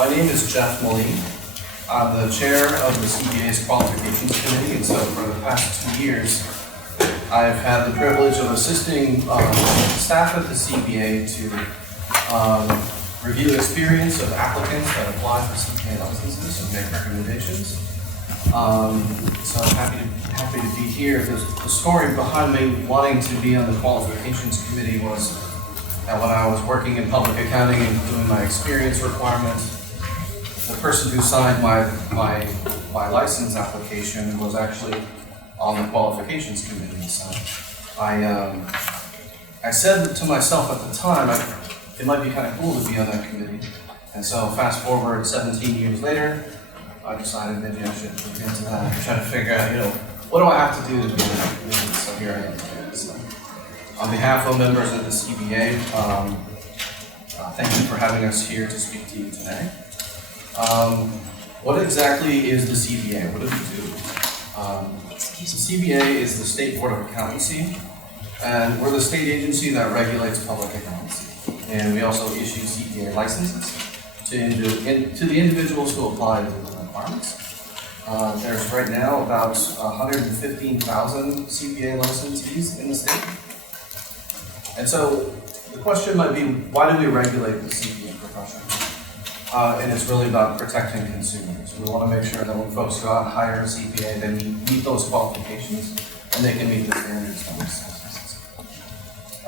My name is Jeff Moline. I'm the chair of the CPA's Qualifications Committee, and so for the past 2 years, I've had the privilege of assisting staff at the CPA to review experience of applicants that apply for CPA licenses and make recommendations. So I'm happy to be here. The story behind me wanting to be on the Qualifications Committee was that when I was working in public accounting and doing my experience requirements, the person who signed my license application was actually on the Qualifications Committee. So I said to myself at the time, it might be kind of cool to be on that committee. And so fast forward 17 years later, I decided maybe I should look into that and try to figure out, what do I have to do to be on that committee? So here I am today. So on behalf of members of the CPA, thank you for having us here to speak to you today. What exactly is the CPA? What do we do? The CPA is the State Board of Accountancy, and we're the state agency that regulates public accountancy. And we also issue CPA licenses to the individuals who apply to the requirements. There's right now about 115,000 CPA licensees in the state. And so the question might be, why do we regulate the CPA profession? And it's really about protecting consumers. We want to make sure that when folks go out and hire a CPA, they meet those qualifications and they can meet the standards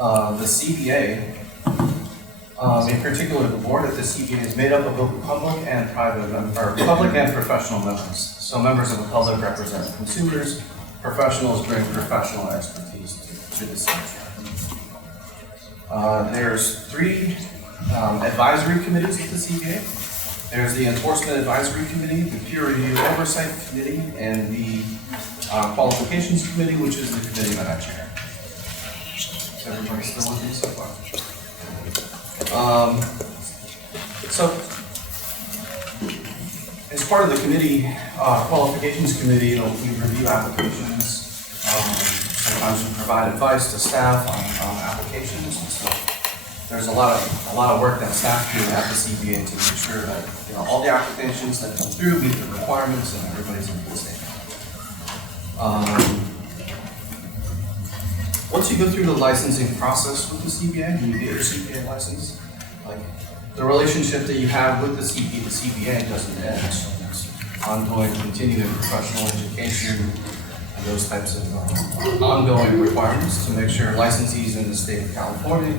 of the CPA. In particular, the board at the CPA is made up of both public and public and professional members. So members of the public represent consumers, professionals bring professional expertise to the CPA. There's 3 advisory committees at the CPA. There's the Enforcement Advisory Committee, the Peer Review Oversight Committee, and the Qualifications Committee, which is the committee that I chair. Is everybody still with me so far? So, as part of the committee, Qualifications Committee, we review applications. Sometimes we provide advice to staff on applications. And so there's a lot of work that staff do at the CPA to make sure that all the applications that come through meet the requirements and everybody's in good state. Once you go through the licensing process with the CPA, and you get your CPA license, the relationship that you have with the CPA doesn't end. So there's ongoing continuing professional education and those types of ongoing requirements to make sure licensees in the state of California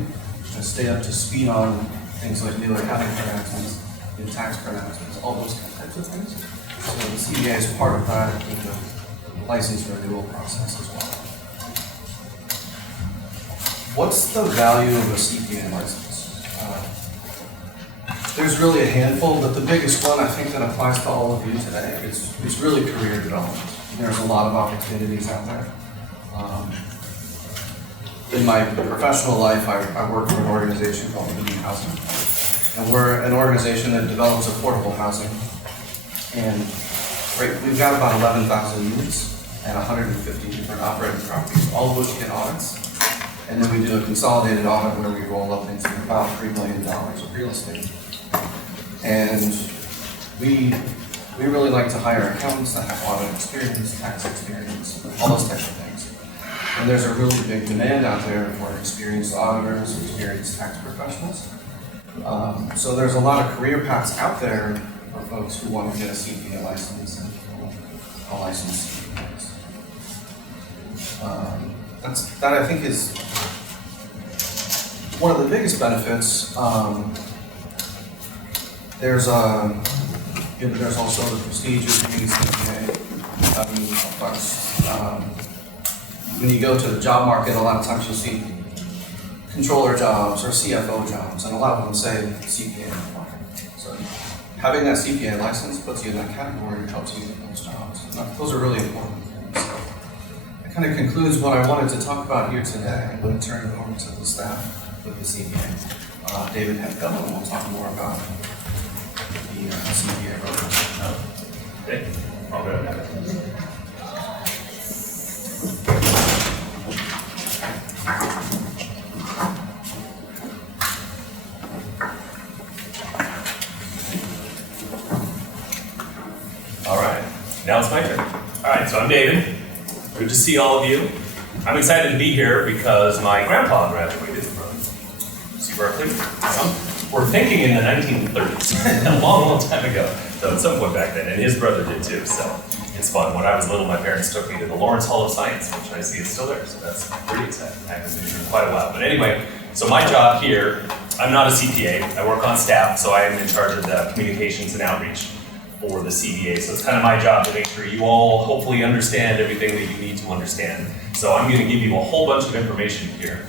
stay up to speed on things like new accounting pronouncements, new tax pronouncements, all those types of things. So the CPA is part of that with the license renewal process as well. What's the value of a CPA license? There's really a handful, but the biggest one I think that applies to all of you today is really career development. There's a lot of opportunities out there. In my professional life, I work for an organization called New Housing, and we're an organization that develops affordable housing. And we've got about 11,000 units and 150 different operating properties, all of which get audits. And then we do a consolidated audit where we roll up into about $3 million of real estate. And we really like to hire accountants that have audit experience, tax experience, all those types of things. And there's a really big demand out there for experienced auditors, experienced tax professionals. So there's a lot of career paths out there for folks who want to get a CPA license and a license. That I think is one of the biggest benefits. There's also the prestige of being a CPA. When you go to the job market, a lot of times you'll see controller jobs or CFO jobs, and a lot of them say CPA in the market. So having that CPA license puts you in that category and helps you get those jobs. And those are really important things. So that kind of concludes what I wanted to talk about here today. I'm going to turn it over to the staff with the CPA. David Henko, and we'll talk more about the CPA program. Okay, I'll go ahead. Now it's my turn. All right, so I'm David. Good to see all of you. I'm excited to be here because my grandpa graduated from Berkeley. We're thinking in the 1930s, a long, long time ago. So at some point back then, and his brother did too, so it's fun. When I was little, my parents took me to the Lawrence Hall of Science, which I see is still there, so that's pretty exciting. I haven't been here in quite a while. But anyway, so my job here, I'm not a CPA. I work on staff, so I am in charge of the communications and outreach for the CPA. So it's kind of my job to make sure you all hopefully understand everything that you need to understand. So I'm going to give you a whole bunch of information here.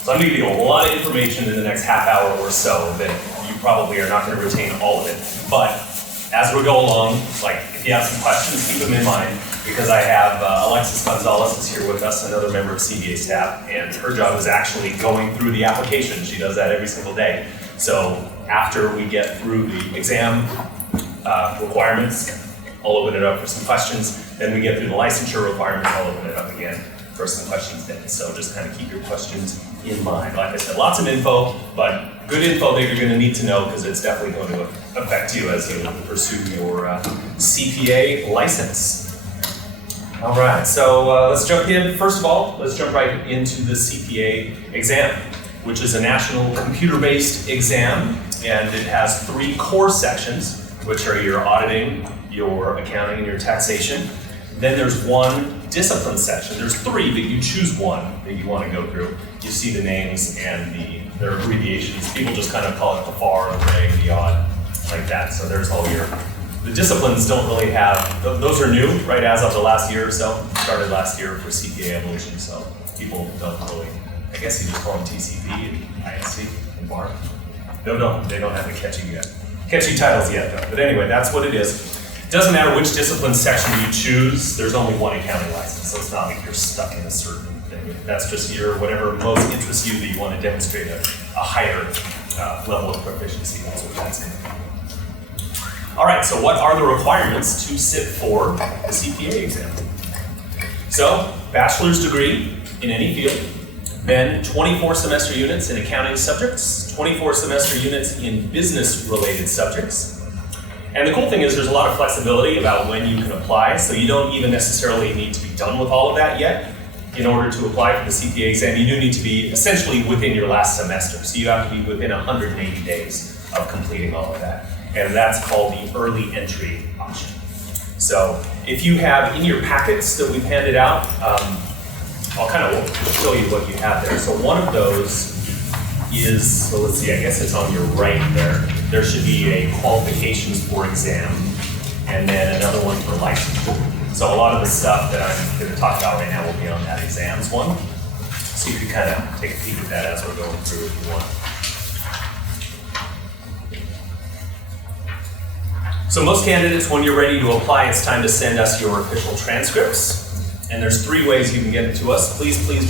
So I'm going to give you a lot of information in the next half hour or so that you probably are not going to retain all of it. But as we go along, like if you have some questions, keep them in mind, because I have Alexis Gonzalez is here with us, another member of CPA staff, and her job is actually going through the application. She does that every single day. So after we get through the exam requirements, I'll open it up for some questions. Then we get through the licensure requirements, I'll open it up again for some questions then. So just kind of keep your questions in mind. Like I said, lots of info, but good info that you're going to need to know because it's definitely going to affect you as you pursue your CPA license. All right, so let's jump in. First of all, let's jump right into the CPA exam, which is a national computer-based exam, and it has 3 core sections, which are your auditing, your accounting, and your taxation. Then there's 1 discipline section. There's 3, but you choose 1 that you want to go through. You see the names and their abbreviations. People just kind of call it the FAR, the REG, the odd, like that. So there's all the disciplines don't really have, those are new, right, as of the last year or so. Started last year for CPA evolution, so people don't really, I guess you just call them TCP and ISC and BAR. No, they don't have the catchy titles yet, though. But anyway, that's what it is. It doesn't matter which discipline section you choose, there's only 1 accounting license, so it's not like you're stuck in a certain thing. That's just whatever most interests you that you want to demonstrate a higher level of proficiency. That's what that's going to be. All right, so what are the requirements to sit for the CPA exam? So, bachelor's degree in any field, then 24 semester units in accounting subjects, 24 semester units in business-related subjects. And the cool thing is there's a lot of flexibility about when you can apply, so you don't even necessarily need to be done with all of that yet. In order to apply for the CPA exam, you do need to be essentially within your last semester. So you have to be within 180 days of completing all of that. And that's called the early entry option. So if you have in your packets that we've handed out, I'll kind of show you what you have there. So one of those is, so let's see, I guess it's on your right there. There should be a qualifications for exam, and then another one for licensure. So a lot of the stuff that I'm going to talk about right now will be on that exams one. So you can kind of take a peek at that as we're going through if you want. So most candidates, when you're ready to apply, it's time to send us your official transcripts. And there's 3 ways you can get it to us. Please do it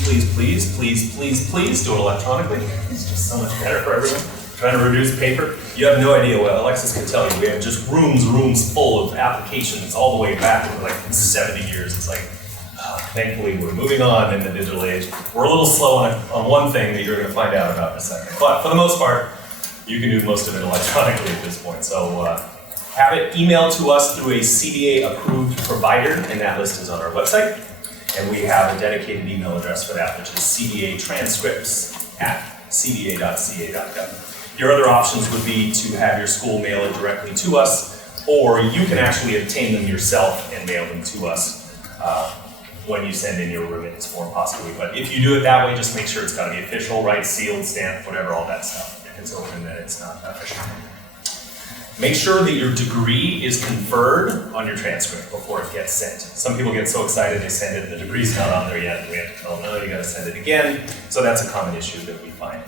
electronically. It's just so much better for everyone. Trying to reduce paper. You have no idea what Alexis can tell you. We have just rooms full of applications all the way back for like 70 years. It's like, thankfully we're moving on in the digital age. We're a little slow on one thing that you're going to find out about in a second. But for the most part, you can do most of it electronically at this point. So have it emailed to us through a CPA approved provider, and that list is on our website. And we have a dedicated email address for that, which is cpatranscripts@cpa.ca.gov. Your other options would be to have your school mail it directly to us, or you can actually obtain them yourself and mail them to us when you send in your remittance form possibly. But if you do it that way, just make sure it's got to be official, right, sealed, stamped, whatever, all that stuff. If it's open, then it's not official. Make sure that your degree is conferred on your transcript before it gets sent. Some people get so excited they send it and the degree's not on there yet, and we have to tell them, no, you gotta send it again. So that's a common issue that we find.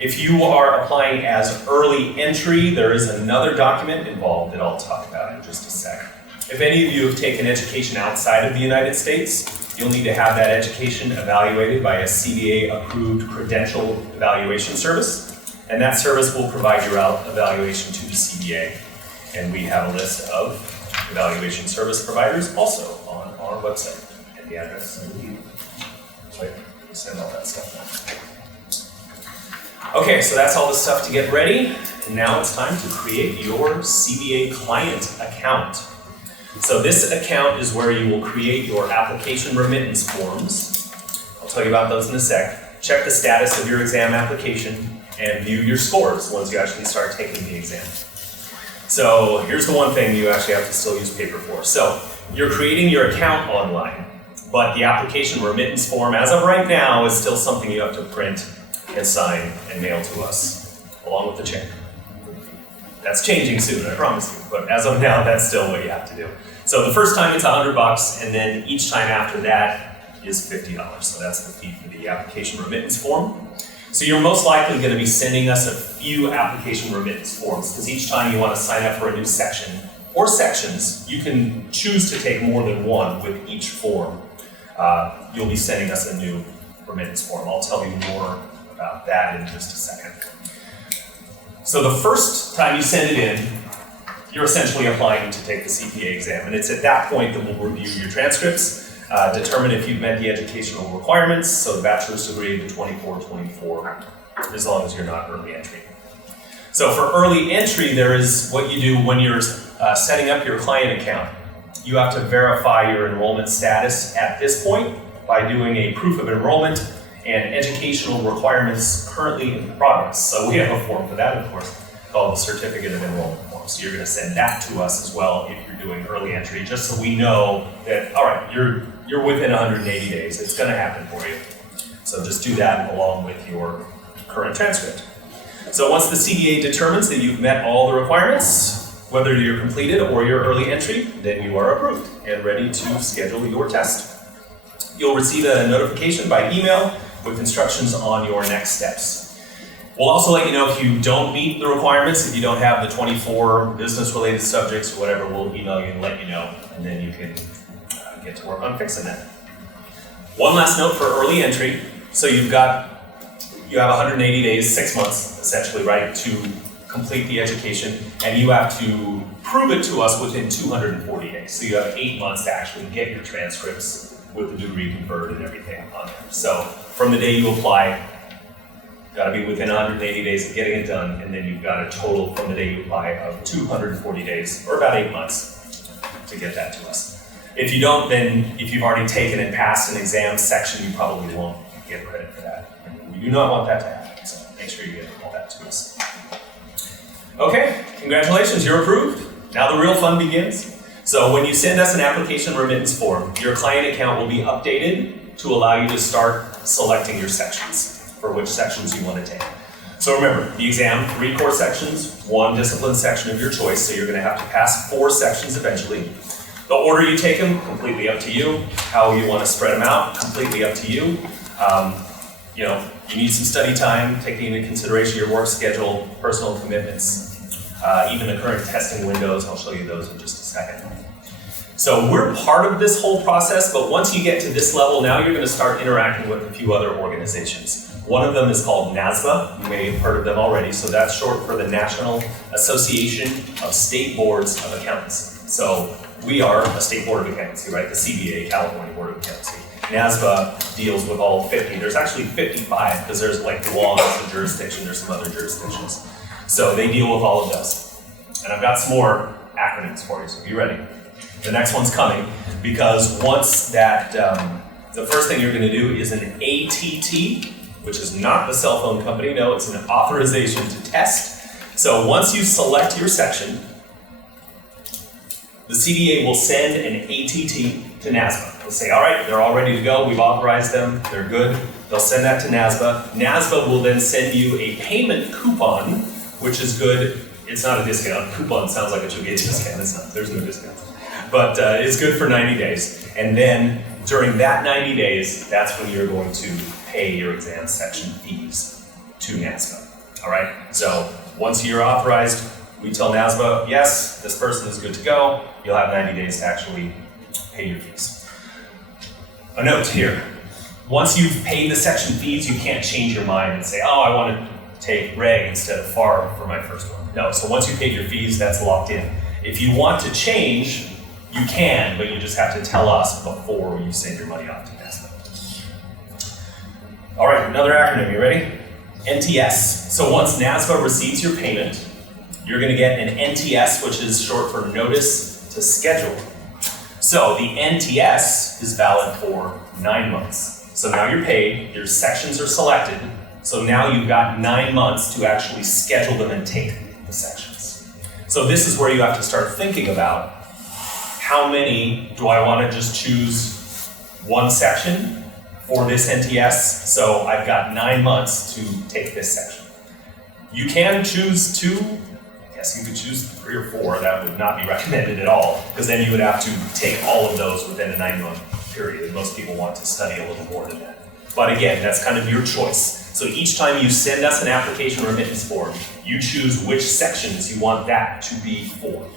If you are applying as early entry, there is another document involved that I'll talk about in just a sec. If any of you have taken education outside of the United States, you'll need to have that education evaluated by a CPA-approved credential evaluation service. And that service will provide your evaluation to the CPA. And we have a list of evaluation service providers also on our website. And the address is in the send all that stuff now. Okay, so that's all the stuff to get ready. And now it's time to create your CPA client account. So this account is where you will create your application remittance forms. I'll tell you about those in a sec. Check the status of your exam application and view your scores once you actually start taking the exam. So here's the one thing you actually have to still use paper for. So you're creating your account online, but the application remittance form, as of right now, is still something you have to print and sign and mail to us, along with the check. That's changing soon, I promise you, but as of now, that's still what you have to do. So the first time it's $100, and then each time after that is $50. So that's the fee for the application remittance form. So you're most likely going to be sending us a few application remittance forms, because each time you want to sign up for a new section or sections, you can choose to take more than one with each form. You'll be sending us a new remittance form. I'll tell you more about that in just a second. So the first time you send it in, you're essentially applying to take the CPA exam, and it's at that point that we'll review your transcripts, determine if you've met the educational requirements, so the bachelor's degree, the 24, as long as you're not early entry. So for early entry, there is what you do when you're setting up your client account. You have to verify your enrollment status at this point by doing a proof of enrollment and educational requirements currently in progress. So we have a form for that, of course, called the Certificate of Enrollment form. So you're going to send that to us as well if you're doing early entry, just so we know that, all right, you're within 180 days. It's going to happen for you. So just do that along with your current transcript. So once the CPA determines that you've met all the requirements, whether you're completed or you're early entry, then you are approved and ready to schedule your test. You'll receive a notification by email with instructions on your next steps. We'll also let you know if you don't meet the requirements, if you don't have the 24 business-related subjects or whatever, we'll email you and let you know, and then you can get to work on fixing that. One last note for early entry. So you have 180 days, 6 months, essentially, right, to complete the education, and you have to prove it to us within 240 days. So you have 8 months to actually get your transcripts with the degree converted and everything on there. So from the day you apply, got to be within 180 days of getting it done, and then you've got a total from the day you apply of 240 days, or about 8 months, to get that to us. If you don't, then if you've already taken and passed an exam section, you probably won't get credit for that. And we do not want that to happen, so make sure you get all that to us. Okay, congratulations, you're approved. Now the real fun begins. So when you send us an application remittance form, your client account will be updated to allow you to start selecting your sections, for which sections you want to take. So remember, the exam, 3 core sections, 1 discipline section of your choice, so you're going to have to pass 4 sections eventually. The order you take them, completely up to you. How you want to spread them out, completely up to you. You need some study time, taking into consideration your work schedule, personal commitments, even the current testing windows. I'll show you those in just a second. So we're part of this whole process, but once you get to this level, now you're going to start interacting with a few other organizations. One of them is called NASBA. You may have heard of them already. So that's short for the National Association of State Boards of Accountancy. So we are a state board of accountancy, right? The CBA, California Board of Accountancy. NASBA deals with all 50. There's actually 55 because there's like Guam as a jurisdiction. There's some other jurisdictions. So they deal with all of those. And I've got some more acronyms for you, so be ready. The next one's coming because once that, the first thing you're going to do is an ATT, which is not the cell phone company. No, it's an authorization to test. So once you select your section, the CPA will send an ATT to NASBA. They'll say, all right, they're all ready to go. We've authorized them. They're good. They'll send that to NASBA. NASBA will then send you a payment coupon, which is good. It's not a discount. Coupon sounds like it should be a discount. It's not. There's no discount. But it's good for 90 days. And then during that 90 days, that's when you're going to pay your exam section fees to NASBA. All right? So once you're authorized, we tell NASBA, yes, this person is good to go. You'll have 90 days to actually pay your fees. A note here. Once you've paid the section fees, you can't change your mind and say, oh, I want to take reg instead of FAR for my first one. No, so once you paid your fees, that's locked in. If you want to change, you can, but you just have to tell us before you send your money off to NASBA. All right, another acronym, you ready? NTS. So once NASBA receives your payment, you're going to get an NTS, which is short for Notice to Schedule. So the NTS is valid for 9 months. So now you're paid, your sections are selected, so now you've got 9 months to actually schedule them and take the sections. So this is where you have to start thinking about, how many do I want to just choose one section for this NTS? So I've got 9 months to take this section. You can choose 2. I guess you could choose 3 or 4. That would not be recommended at all, because then you would have to take all of those within a 9-month period. And most people want to study a little more than that. But again, that's kind of your choice. So each time you send us an application remittance form, you choose which sections you want that to be for.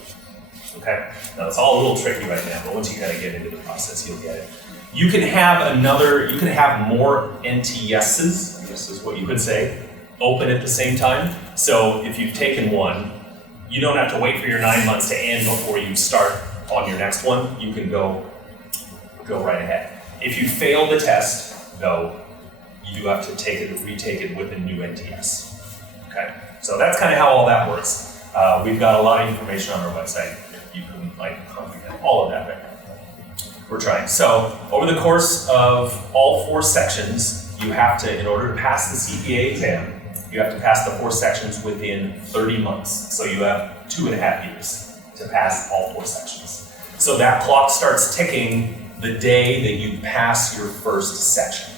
Okay? Now it's all a little tricky right now, but once you kind of get into the process, you'll get it. You can have more NTSs, I guess is what you could say, open at the same time. So if you've taken one, you don't have to wait for your 9 months to end before you start on your next one. You can go right ahead. If you fail the test, though, you do have to retake it with a new NTS. Okay? So that's kind of how all that works. We've got a lot of information on our website. You can comprehend all of that right now. We're trying. So over the course of all 4 sections, you have to, in order to pass the CPA exam, you have to pass the 4 sections within 30 months. So you have 2.5 years to pass all 4 sections. So that clock starts ticking the day that you pass your first section.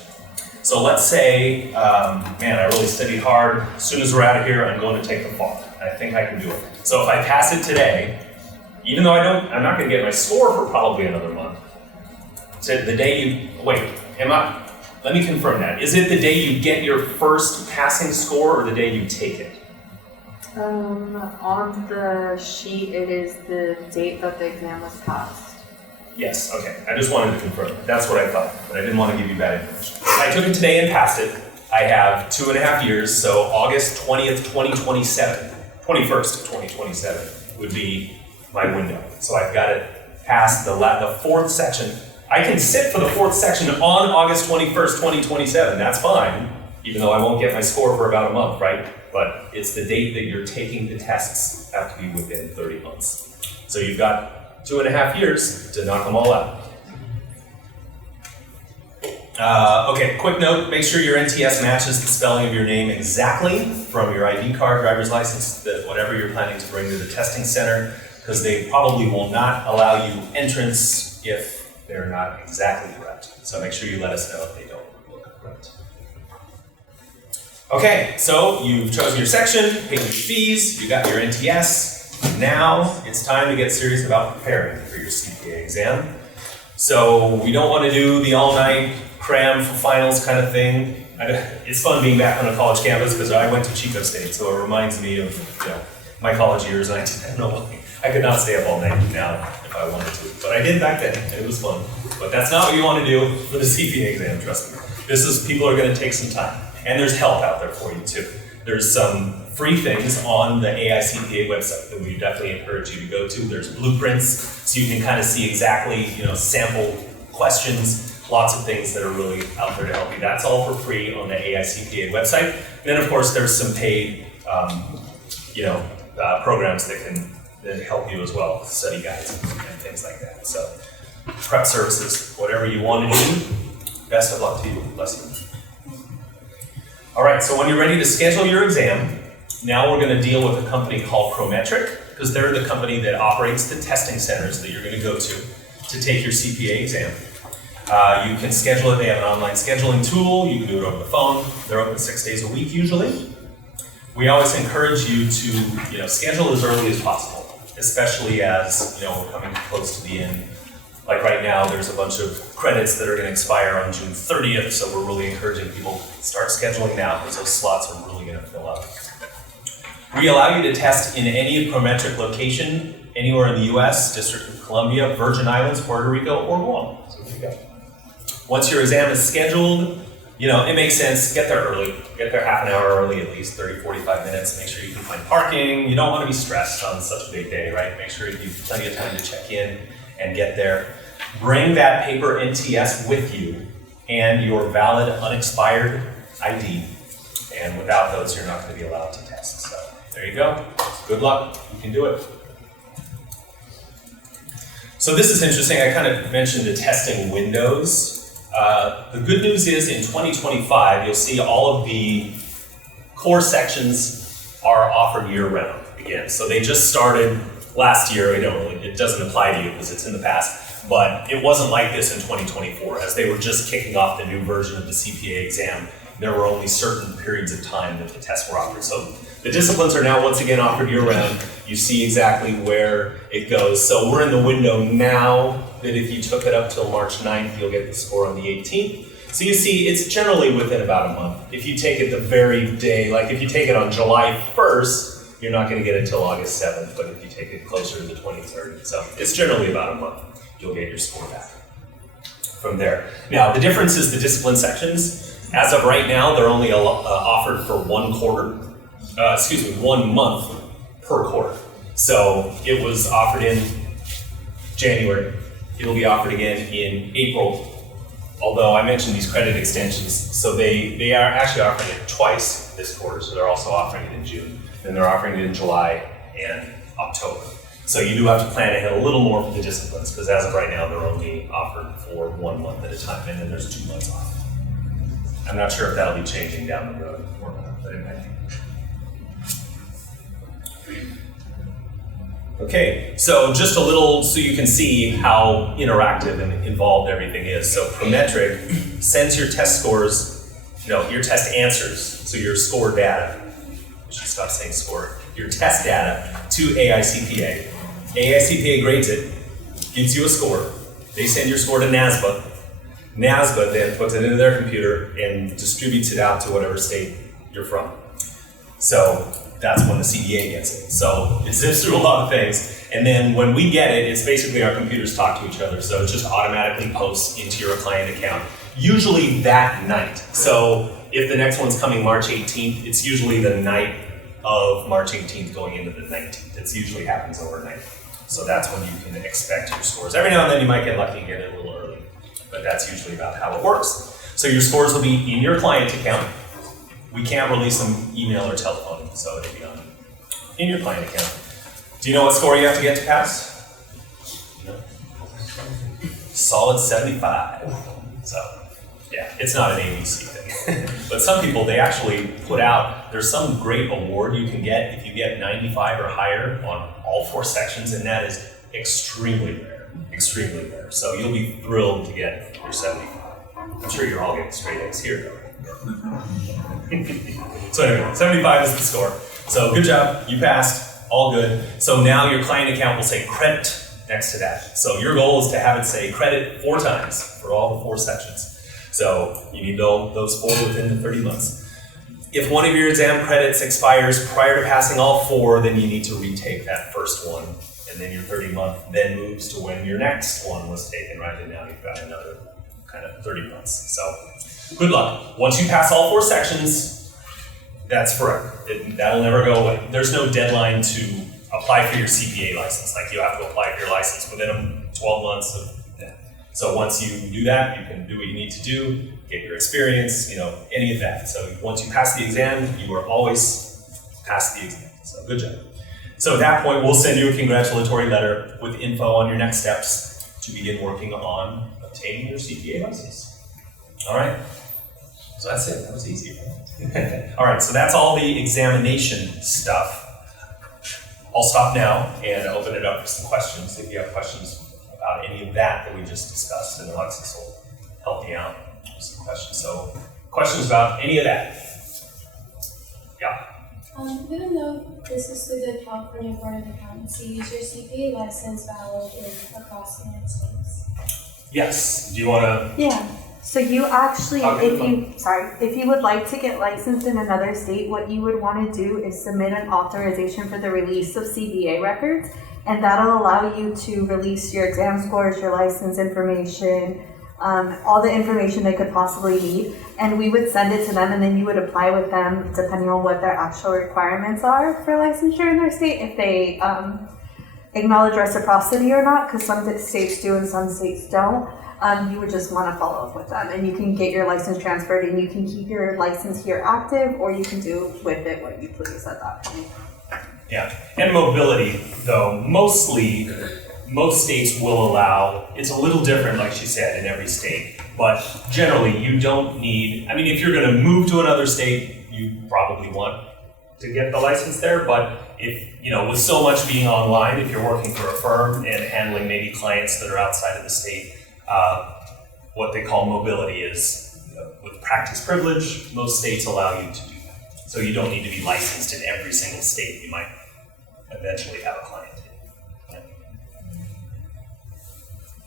So let's say, man, I really studied hard. As soon as we're out of here, I'm going to take the fall. I think I can do it. So if I pass it today, even though I'm not going to get my score for probably another month. So the day you, let me confirm that. Is it the day you get your first passing score or the day you take it? On the sheet, it is the date that the exam was passed. Yes, okay. I just wanted to confirm. That's what I thought, but I didn't want to give you bad information. I took it today and passed it. I have 2.5 years, so August 20th, 2027, 21st of 2027 would be my window. So I've got it past the 4th section. I can sit for the 4th section on August 21st, 2027. That's fine, even though I won't get my score for about a month, right? But it's the date that you're taking the tests have to be within 30 months. So you've got 2.5 years to knock them all out. Okay, quick note, make sure your NTS matches the spelling of your name exactly from your ID card, driver's license, whatever you're planning to bring to the testing center, because they probably will not allow you entrance if they're not exactly correct. So make sure you let us know if they don't look correct. Okay, so you've chosen your section, paid your fees, you got your NTS. Now it's time to get serious about preparing for your CPA exam. So we don't want to do the all-night cram for finals kind of thing. It's fun being back on a college campus because I went to Chico State, so it reminds me of my college years. And I could not stay up all night now if I wanted to, but I did back then, and it was fun. But that's not what you want to do for the CPA exam, trust me. People are going to take some time, and there's help out there for you too. There's some free things on the AICPA website that we definitely encourage you to go to. There's blueprints, so you can kind of see exactly, sample questions, lots of things that are really out there to help you. That's all for free on the AICPA website. And then of course there's some paid, programs that help you as well, study guides and things like that. So prep services, whatever you want to do, best of luck to you. Bless you. All right, so when you're ready to schedule your exam, now we're going to deal with a company called Prometric, because they're the company that operates the testing centers that you're going to go to take your CPA exam. You can schedule it. They have an online scheduling tool. You can do it over the phone. They're open 6 days a week usually. We always encourage you to schedule as early as possible, especially as we're coming close to the end. Like right now, there's a bunch of credits that are going to expire on June 30th, so we're really encouraging people to start scheduling now because those slots are really going to fill up. We allow you to test in any Prometric location, anywhere in the US, District of Columbia, Virgin Islands, Puerto Rico, or Guam. So there you go. Once your exam is scheduled, it makes sense, get there early. Get there half an hour early, at least 30, 45 minutes. Make sure you can find parking. You don't want to be stressed on such a big day, right? Make sure you have plenty of time to check in and get there. Bring that paper NTS with you and your valid unexpired ID. And without those, you're not going to be allowed to test. So there you go. Good luck, you can do it. So this is interesting, I kind of mentioned the testing windows. The good news is in 2025, you'll see all of the core sections are offered year-round again. So they just started last year. It doesn't apply to you because it's in the past, but it wasn't like this in 2024 as they were just kicking off the new version of the CPA exam. There were only certain periods of time that the tests were offered. So the disciplines are now once again offered year-round. You see exactly where it goes. So we're in the window now that if you took it up till March 9th, you'll get the score on the 18th. So you see, it's generally within about a month. If you take it the very day, like if you take it on July 1st, you're not going to get it until August 7th, but if you take it closer to the 23rd, so it's generally about a month, you'll get your score back from there. Now, the difference is the discipline sections. As of right now, they're only offered for 1 month per quarter. So it was offered in January. It'll be offered again in April. Although I mentioned these credit extensions, so they are actually offering it twice this quarter. So they're also offering it in June, and they're offering it in July and October. So you do have to plan ahead a little more for the disciplines, because as of right now, they're only offered for 1 month at a time, and then there's 2 months off. I'm not sure if that'll be changing down the road or not, but it might be. Okay, so just a little so you can see how interactive and involved everything is. So Prometric sends your test scores, your test answers, so your score data. I should stop saying score. Your test data to AICPA. AICPA grades it, gives you a score. They send your score to NASBA. NASBA then puts it into their computer and distributes it out to whatever state you're from. So that's when the CPA gets it. So it zips through a lot of things. And then when we get it, it's basically our computers talk to each other. So it just automatically posts into your client account, usually that night. So if the next one's coming March 18th, it's usually the night of March 18th going into the 19th. It usually happens overnight. So that's when you can expect your scores. Every now and then you might get lucky and get it a little early, but that's usually about how it works. So your scores will be in your client account. We can't release them email or telephone, so it'll be in your client account. Do you know what score you have to get to pass? No. Solid 75. So, yeah, it's not an ABC thing. But some people, they actually put out, there's some great award you can get if you get 95 or higher on all 4 sections, and that is extremely rare, extremely rare. So you'll be thrilled to get your 75. I'm sure you're all getting straight A's here, though. So anyway, 75 is the score. So good job, you passed, all good. So now your client account will say credit next to that. So your goal is to have it say credit 4 times for all the 4 sections. So you need those 4 within the 30 months. If one of your exam credits expires prior to passing all 4, then you need to retake that first one, and then your 30-month then moves to when your next one was taken, right? And now you've got another kind of 30 months. So good luck. Once you pass all 4 sections, that's forever. That'll never go away. There's no deadline to apply for your CPA license. Like you have to apply for your license within 12 months of that. So once you do that, you can do what you need to do, get your experience, any of that. So once you pass the exam, you are always past the exam. So good job. So at that point, we'll send you a congratulatory letter with info on your next steps to begin working on obtaining your CPA license. All right. So that's it. That was easy. All right. So that's all the examination stuff. I'll stop now and open it up for some questions. If you have questions about any of that we just discussed, and Alexis will help me out with some questions. So questions about any of that? Yeah. Even though this is through the California Board of Accountancy, is your CPA license valid across the United States? Yes. Do you want to? Yeah. So you actually, Okay, if you would like to get licensed in another state, what you would want to do is submit an authorization for the release of CPA records, and that'll allow you to release your exam scores, your license information, all the information they could possibly need, and we would send it to them, and then you would apply with them depending on what their actual requirements are for licensure in their state, if they acknowledge reciprocity or not, because some states do and some states don't. You would just want to follow up with them, and you can get your license transferred, and you can keep your license here active, or you can do with it what you please at that point. Yeah, and mobility, though, mostly, most states will allow, it's a little different, like she said, in every state, but generally you don't need, I mean, if you're gonna move to another state, you probably want to get the license there, but if, you know, with so much being online, if you're working for a firm and handling maybe clients that are outside of the state, what they call mobility is, with practice privilege, most states allow you to do that. So you don't need to be licensed in every single state you might eventually have a client in.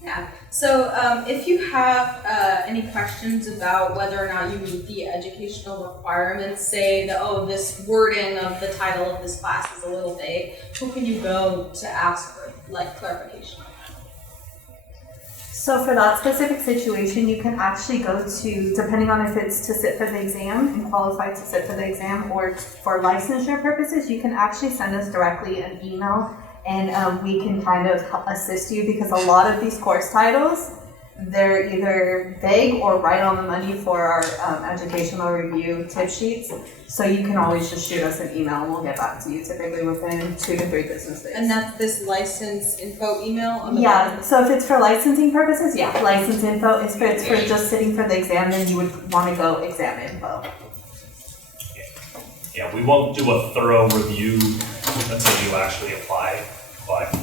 Yeah, so if you have any questions about whether or not you meet the educational requirements, say that, oh, this wording of the title of this class is a little vague, who can you go to ask for like clarification? So for that specific situation, you can actually go to, depending on if it's to sit for the exam and qualify to sit for the exam, or for licensure purposes, you can actually send us directly an email, and we can kind of assist you, because a lot of these course titles, they're either vague or right on the money for our educational review tip sheets. So you can always just shoot us an email and we'll get back to you typically within 2 to 3 business days. And that's this license info email on the Yeah, bottom? so if it's for licensing purposes, yeah, license info. If it's for just sitting for the exam, then you would want to go exam info. Yeah, we won't do a thorough review until you actually apply, but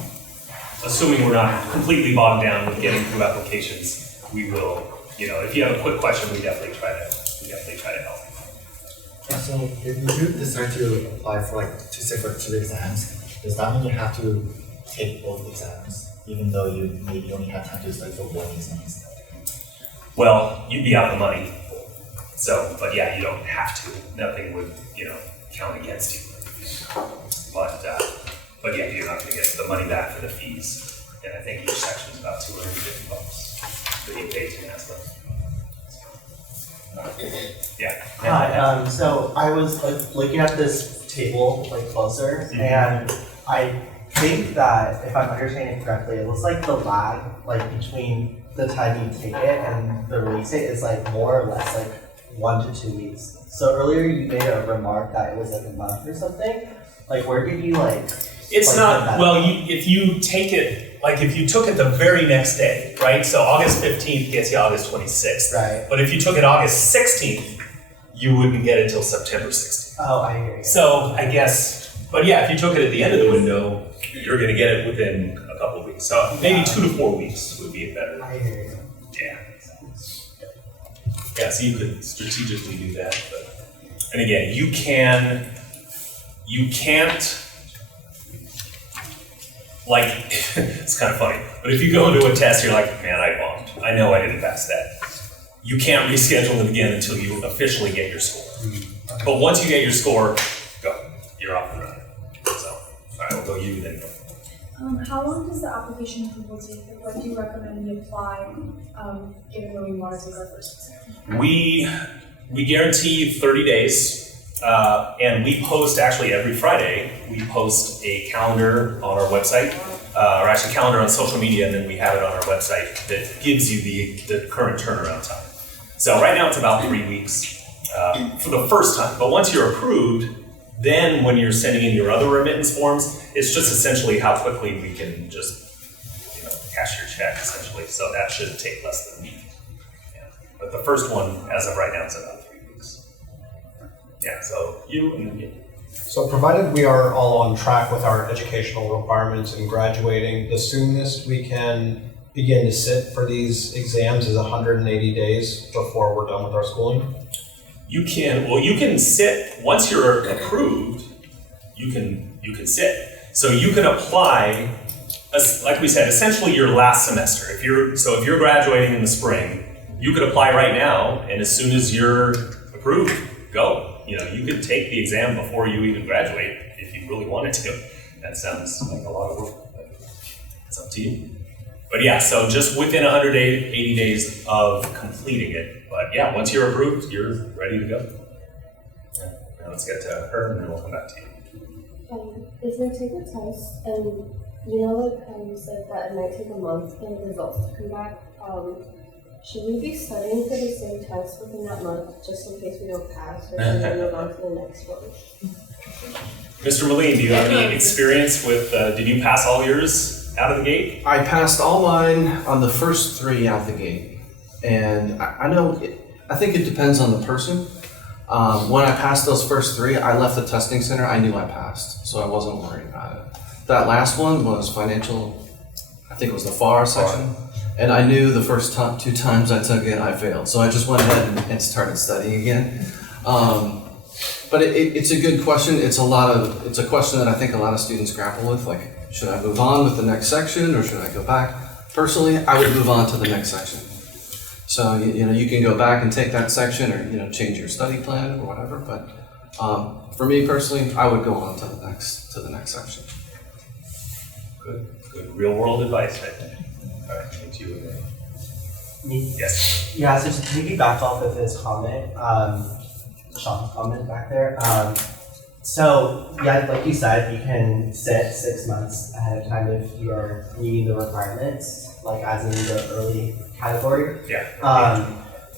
assuming we're not completely bogged down with getting through applications, we will, you know, if you have a quick question, we definitely try to help. Yeah, so if you do decide to apply for to sit for 2 exams, does that mean you have to take both exams, even though you maybe only have time to study for 1 exam instead? Well, you'd be out the money. So, but yeah, you don't have to. Nothing would, you know, count against you. But yeah, you're not going to get the money back for the fees. And I think each section is about $250 that you pay to master. Yeah. Hi, so I was looking at this table closer, and I think that if I'm understanding it correctly, it looks like the lag between the time you take it and the release date is more or less 1 to 2 weeks. So earlier you made a remark that it was a month or something. Where did you It's not, well, if you take it, if you took it the very next day, right? So August 15th gets you August 26th. Right. But if you took it August 16th, you wouldn't get it until September 16th. Oh, I hear you. So I guess, but yeah, if you took it at the end of the window, you're going to get it within a couple of weeks. So maybe 2 to 4 weeks would be a better. I hear you. Yeah. Yeah, so you could strategically do that. But, and again, you can't, it's kind of funny, but if you go into a test, you're like, man, I bombed. I know I didn't pass that. You can't reschedule it again until you officially get your score. But once you get your score, go. You're off and running. So, all right, we'll go you, then go. How long does the application approval take? What do you recommend we apply, given when we want to take our first exam? We guarantee 30 days. And we post, actually every Friday, we post a calendar on our website, or actually a calendar on social media, and then we have it on our website that gives you the current turnaround time. So right now it's about 3 weeks for the first time, but once you're approved, then when you're sending in your other remittance forms, it's just essentially how quickly we can just, cash your check essentially. So that should take less than a week. Yeah. But the first one, as of right now, is about 3 weeks. Yeah, so you and then you. So provided we are all on track with our educational requirements and graduating, the soonest we can begin to sit for these exams is 180 days before we're done with our schooling? You can sit, once you're approved, you can sit. So you can apply, like we said, essentially your last semester. If you're graduating in the spring, you could apply right now, and as soon as you're approved, go. You could take the exam before you even graduate if you really wanted to. That sounds like a lot of work. It's up to you. But yeah, so just within 180 days of completing it. But yeah, once you're approved, you're ready to go. Yeah. Now let's get to her, and then we'll come back to you. If we take a test, and you said that it might take a month for the results to come back, should we be studying for the same test within that month, just in case we don't pass, or should we move on to the next one? Mr. Moline, do you have any experience with, did you pass all yours out of the gate? I passed all mine on the first 3 out the gate. And I think it depends on the person. When I passed those first 3, I left the testing center, I knew I passed, so I wasn't worried about it. That last one was financial, I think it was the FAR section. And I knew the first 2 times I took it, I failed. So I just went ahead and started studying again. But it's a good question. It's a question that I think a lot of students grapple with. Like, should I move on with the next section or should I go back? Personally, I would move on to the next section. So you can go back and take that section or change your study plan or whatever. But for me personally, I would go on to the next section. Good real world advice, I think. All right, thank you. Me? Yes. Yeah, so to piggyback off of his comment, Sean's comment back there. So yeah, like you said, you can sit 6 months ahead of time if you are meeting the requirements, like as in the early category. Yeah.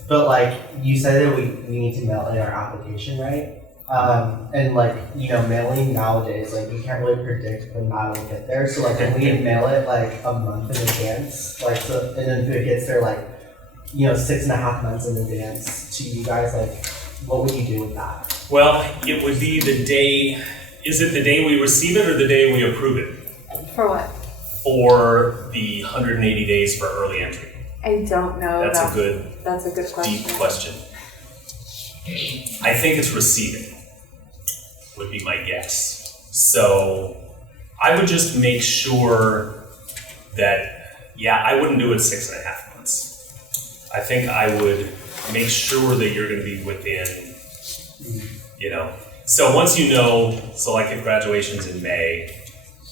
But like you said that we need to mail in our application, right? And like, mailing nowadays, like you can't really predict when that'll get there. So like when we mail it like a month in advance, and then if it gets there like, 6.5 months in advance to you guys, like what would you do with that? Well, it would be the day, is it the day we receive it or the day we approve it? For what? For the 180 days for early entry? I don't know. That's a good question. Deep question. I think it's receiving, would be my guess. So I would just make sure that, I wouldn't do it 6.5 months. I think I would make sure that you're going to be within, So once so like if graduation's in May,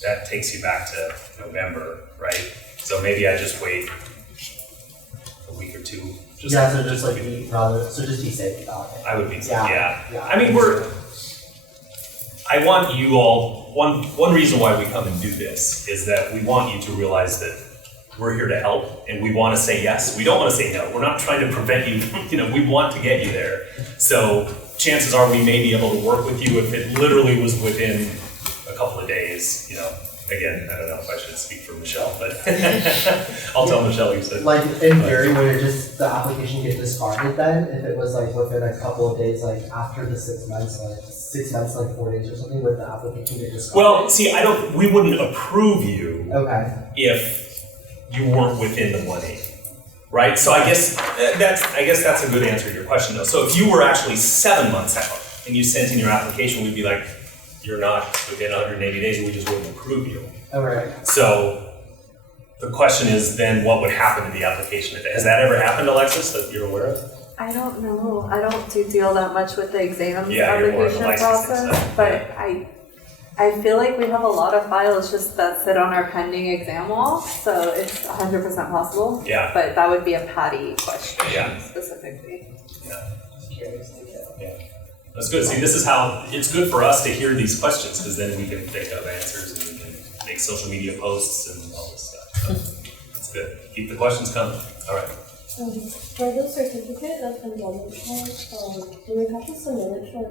that takes you back to November, right? So maybe I just wait a week or 2. So just be safe about it. I would be safe, yeah. I mean, I want you all, one reason why we come and do this is that we want you to realize that we're here to help and we want to say yes. We don't want to say no. We're not trying to prevent you, we want to get you there. So chances are we may be able to work with you if it literally was within a couple of days, Again, I don't know if I should speak for Michelle, but I'll tell Michelle you said. Like in theory, would the application get discarded then? If it was like within a couple of days, like after the 6 months, like 4 days or something, would the application get discarded? Well, see, we wouldn't approve you if you weren't within the 180, right? So I guess that's a good answer to your question though. So if you were actually 7 months out and you sent in your application, we'd be like, you're not within 180 days and we just wouldn't approve you. So the question is then what would happen to the application? Has that ever happened, Alexis, that you're aware of? I don't know. I don't deal that much with the exams application process, but I feel like we have a lot of files just that sit on our pending exam wall, so it's 100% possible. Yeah. But that would be a Patty question specifically. Yeah. That's good. See, this is how it's good for us to hear these questions because then we can think of answers and we can make social media posts and all this stuff. So that's good. Keep the questions coming. All right. For the certificate of endowment, do we have to submit it for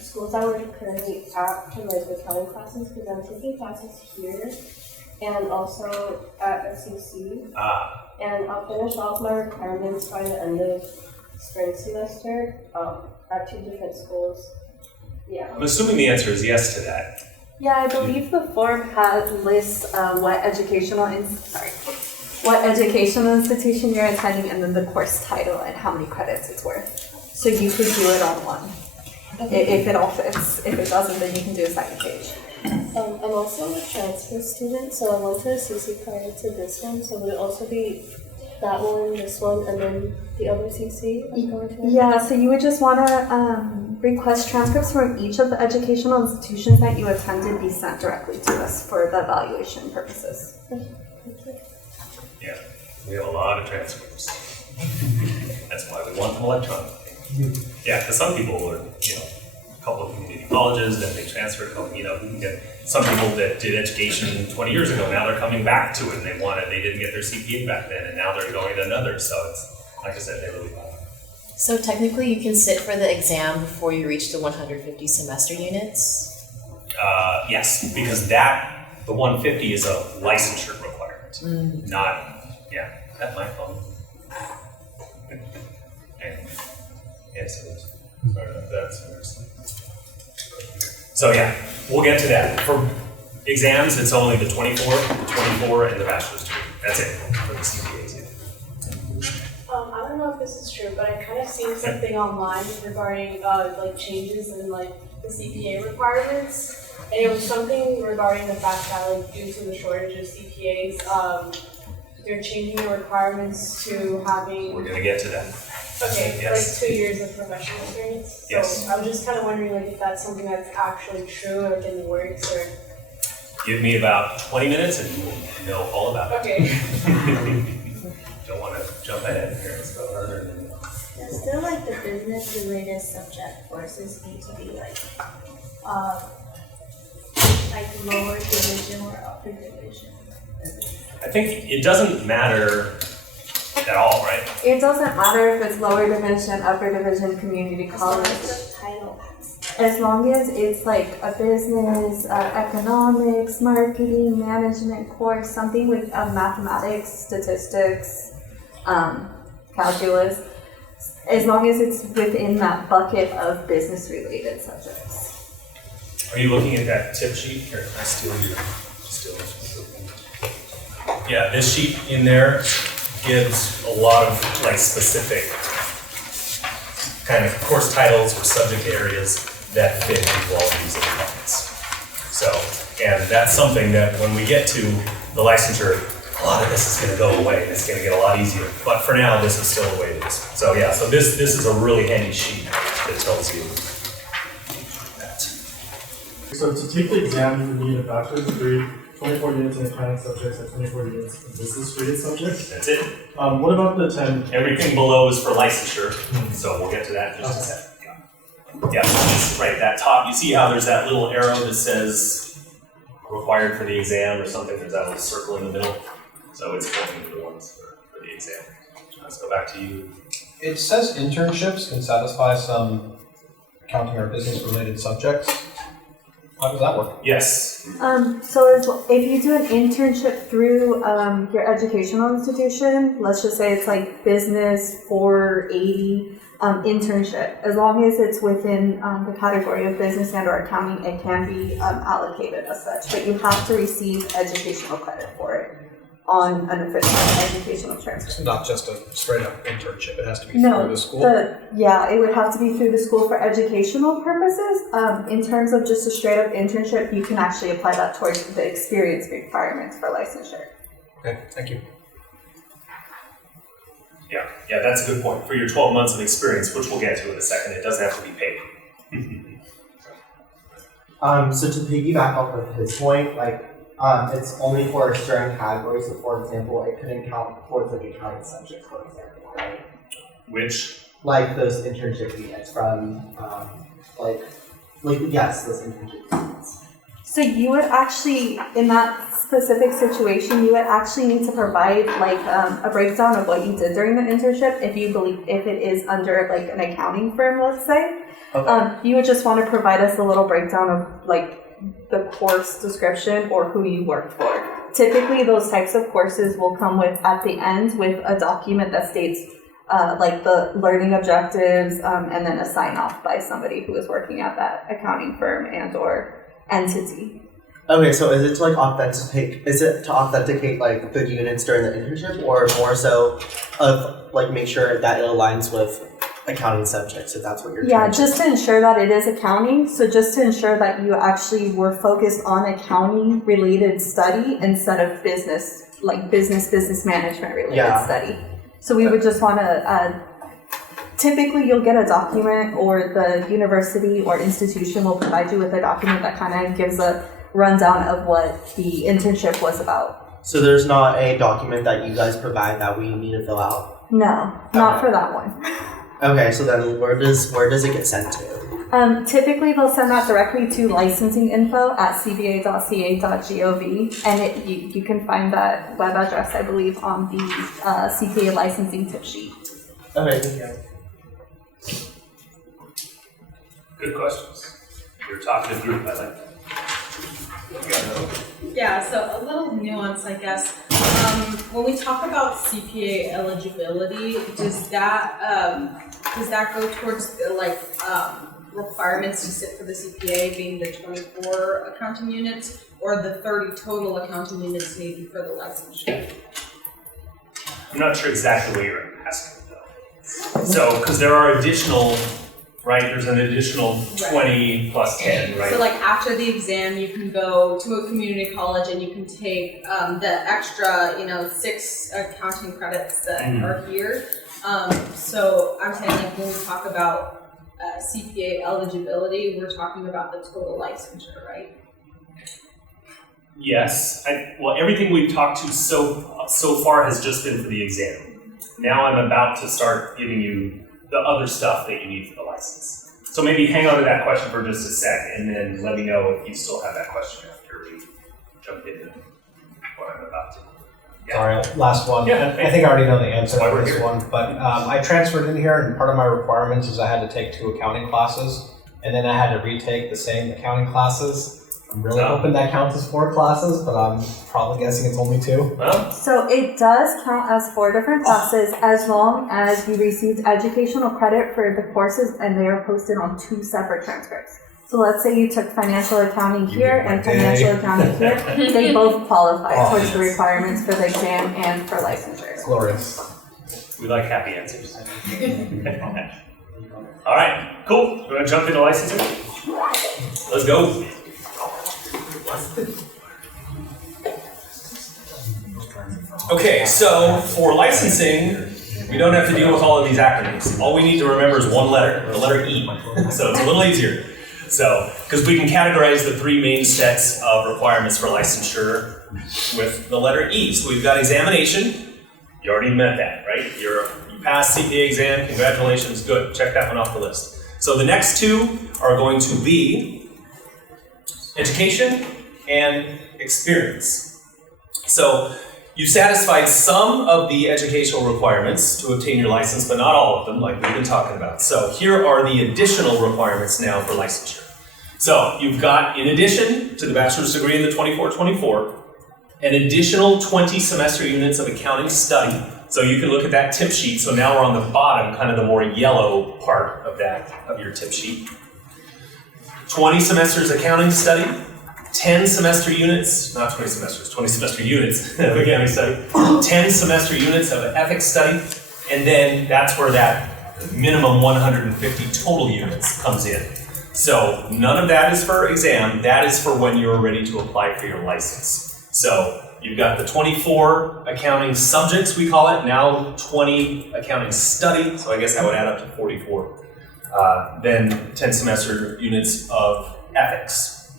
schools that we're currently at for like the accounting classes? Because I'm taking classes here and also at SEC. And I'll finish off my requirements by the end of spring semester at 2 different schools. Yeah. I'm assuming the answer is yes to that. Yeah, I believe the form lists what educational institution you're attending and then the course title and how many credits it's worth. So you could do it on one. If it all fits. If it doesn't, then you can do a second page. I'm also a transfer student, so I went to CC prior to this one, so would it also be that one, this one, and then the other CC I'm going to? Yeah, so you would just want to request transcripts from each of the educational institutions that you attended be sent directly to us for the evaluation purposes. Yeah, we have a lot of transcripts. That's why we want them electronic. Yeah, because some people are, a couple of community colleges, then they transferred, we can get some people that did education 20 years ago, now they're coming back to it and they didn't get their CPA back then and now they're going to another, so it's, like I said, they really love it. So technically you can sit for the exam before you reach the 150 semester units? Yes, because the 150 is a licensure requirement, not, yeah, that's my phone. And so, sorry about that. So yeah, we'll get to that. For exams, it's only the 24, and the bachelor's degree. That's it for the CPA exam. I don't know if this is true, but I kind of seen something online regarding like changes in like the CPA requirements, and it was something regarding the fact that like due to the shortage of CPAs, they're changing the requirements to having We're gonna get to that. Yes. like 2 years of professional experience. So Yes. I'm just kind of wondering like if that's something that's actually true, like in the works, or Give me about 20 minutes and you will know all about it. okay. Don't want to jump ahead here and go further. Does still like the business related subject courses need to be like lower division or upper division? I think it doesn't matter at all, right? It doesn't matter if it's lower division, upper division, community As long college. as the title has. As long as it's like a business, economics, marketing, management course, something with mathematics, statistics, calculus, as long as it's within that bucket of business related subjects. Are you looking at that tip sheet? Here, I steal your. Yeah, this sheet in there gives a lot of like specific kind of course titles or subject areas that fit into all of these different buckets. So, and that's something that when we get to the licensure, a lot of this is going to go away and it's going to get a lot easier. But for now, this is still the way it is. So yeah, so this is a really handy sheet that tells you that. So to take the exam, you need a bachelor's degree, 24 units in accounting subjects, and 24 units in business-related subjects. That's it. What about the 10? Everything below is for licensure, so we'll get to that in just a second. Yeah, so just right at that top, you see how there's that little arrow that says required for the exam or something, there's that little circle in the middle. So it's pointing to the ones for the exam. Let's go back to you. It says internships can satisfy some accounting or business related subjects. How does that work? Yes. So if you do an internship through your educational institution, let's just say it's like business 480 internship, as long as it's within the category of business and or accounting, it can be allocated as such. But you have to receive educational credit for it on an official educational transcript. It's not just a straight up internship, it has to be through the school? Yeah, it would have to be through the school for educational purposes. In terms of just a straight up internship, you can actually apply that towards the experience requirements for licensure. Okay, thank you. Yeah, that's a good point. For your 12 months of experience, which we'll get to in a second, it doesn't have to be paid. So to piggyback off of his point, like, it's only for certain categories. So, for example, it couldn't count towards like accounting subjects, for example, right? Which? Like those internship units from, yes, those internship units. So you would actually, in that specific situation, you would actually need to provide like a breakdown of what you did during the internship if it is under like an accounting firm, let's say. Okay. You would just want to provide us a little breakdown of like the course description or who you worked for. Typically, those types of courses will come with at the end with a document that states like the learning objectives and then a sign off by somebody who is working at that accounting firm and or entity. Okay, so is it to like authenticate like good units during the internship, or more so of like make sure that it aligns with accounting subjects, if that's what you're trying to just to ensure that it is accounting. So just to ensure that you actually were focused on accounting related study instead of business management related study. So we would just want to, typically you'll get a document, or the university or institution will provide you with a document that kind of gives a rundown of what the internship was about. So there's not a document that you guys provide that we need to fill out? No, not for that one. Okay, so then where does it get sent to? Typically they'll send that directly to licensinginfo@cpa.ca.gov, and you can find that web address, I believe, on the CPA licensing tip sheet. Okay, thank you. Good questions. You're a talkative group, I like that. Yeah, so a little nuance, I guess. When we talk about CPA eligibility, does that go towards the, requirements to sit for the CPA being the 24 accounting units, or the 30 total accounting units needed for the licensure? I'm not sure exactly what you're asking though. So, because there are additional, right, there's an additional 20 plus 10, right? So like after the exam, you can go to a community college and you can take the extra, 6 accounting credits that are here. So I'm saying like when we talk about CPA eligibility, we're talking about the total licensure, right? Yes. Well, everything we've talked to so far has just been for the exam. Now I'm about to start giving you the other stuff that you need for the license. So maybe hang on to that question for just a sec, and then let me know if you still have that question after we jump into what I'm about to. Yeah. Sorry, last one. Yeah. I think I already know the answer Why to we're this here. one, but I transferred in here, and part of my requirements is I had to take 2 accounting classes, and then I had to retake the same accounting classes. I'm really hoping that counts as 4 classes, but I'm probably guessing it's only 2. Well, So it does count as 4 different classes as long as you received educational credit for the courses and they are posted on 2 separate transcripts. So let's say you took financial accounting here and financial accounting here. They both qualify towards the requirements for the exam and for licensure. Glorious. we like happy answers. All right, cool. We're gonna jump into licensing. Let's go. Okay, so for licensing, we don't have to deal with all of these acronyms. All we need to remember is one letter, the letter E. So it's a little easier. So, because we can categorize the 3 main sets of requirements for licensure with the letter E. So we've got examination. You already met that, right? You passed CPA exam, congratulations, good. Check that one off the list. So the next 2 are going to be education and experience. So you've satisfied some of the educational requirements to obtain your license, but not all of them, like we've been talking about. So here are the additional requirements now for licensure. So you've got, in addition to the bachelor's degree in the 24-24, an additional 20 semester units of accounting study. So you can look at that tip sheet. So now we're on the bottom, kind of the more yellow part of that, of your tip sheet. 20 semesters accounting study, 10 semester units, not 20 semesters, 20 semester units of accounting study, 10 semester units of ethics study, and then that's where that minimum 150 total units comes in. So none of that is for exam, that is for when you're ready to apply for your license. So you've got the 24 accounting subjects, we call it, now 20 accounting study, so I guess that would add up to 44. Then 10 semester units of ethics.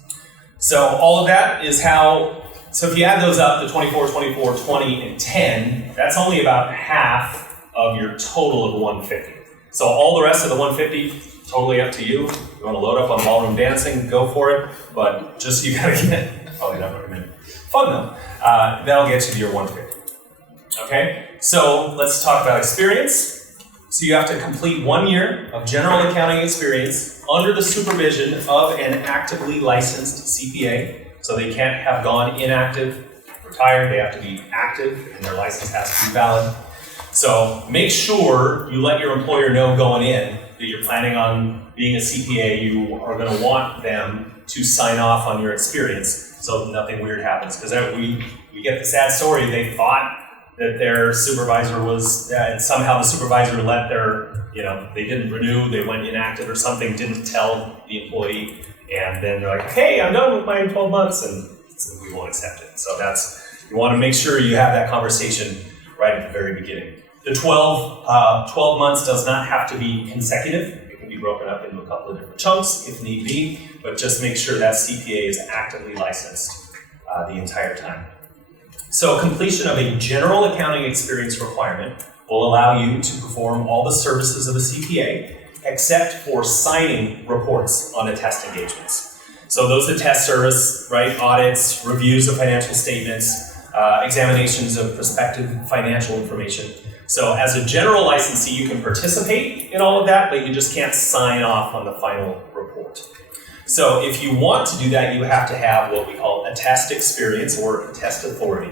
So all of that is how, so if you add those up, the 24, 24, 20, and 10, that's only about half of your total of 150. So all the rest of the 150, totally up to you. You want to load up on ballroom dancing, go for it, but just you gotta get, probably not recommended. Fun though. That'll get you to your 150. Okay, so let's talk about experience. So you have to complete 1 year of general accounting experience under the supervision of an actively licensed CPA. So they can't have gone inactive, retired, they have to be active and their license has to be valid. So make sure you let your employer know going in that you're planning on being a CPA. You are going to want them to sign off on your experience so nothing weird happens. Because we get the sad story, they thought that their supervisor was, and somehow the supervisor let their, they didn't renew, they went inactive or something, didn't tell the employee, and then they're like, hey, I'm done with my 12 months, and so we won't accept it. So you want to make sure you have that conversation right at the very beginning. The 12 months does not have to be consecutive. It can be broken up into a couple of different chunks if need be, but just make sure that CPA is actively licensed the entire time. So completion of a general accounting experience requirement will allow you to perform all the services of a CPA except for signing reports on attest engagements. So those attest service, right, audits, reviews of financial statements, examinations of prospective financial information. So as a general licensee, you can participate in all of that, but you just can't sign off on the final report. So if you want to do that, you have to have what we call attest experience or attest authority.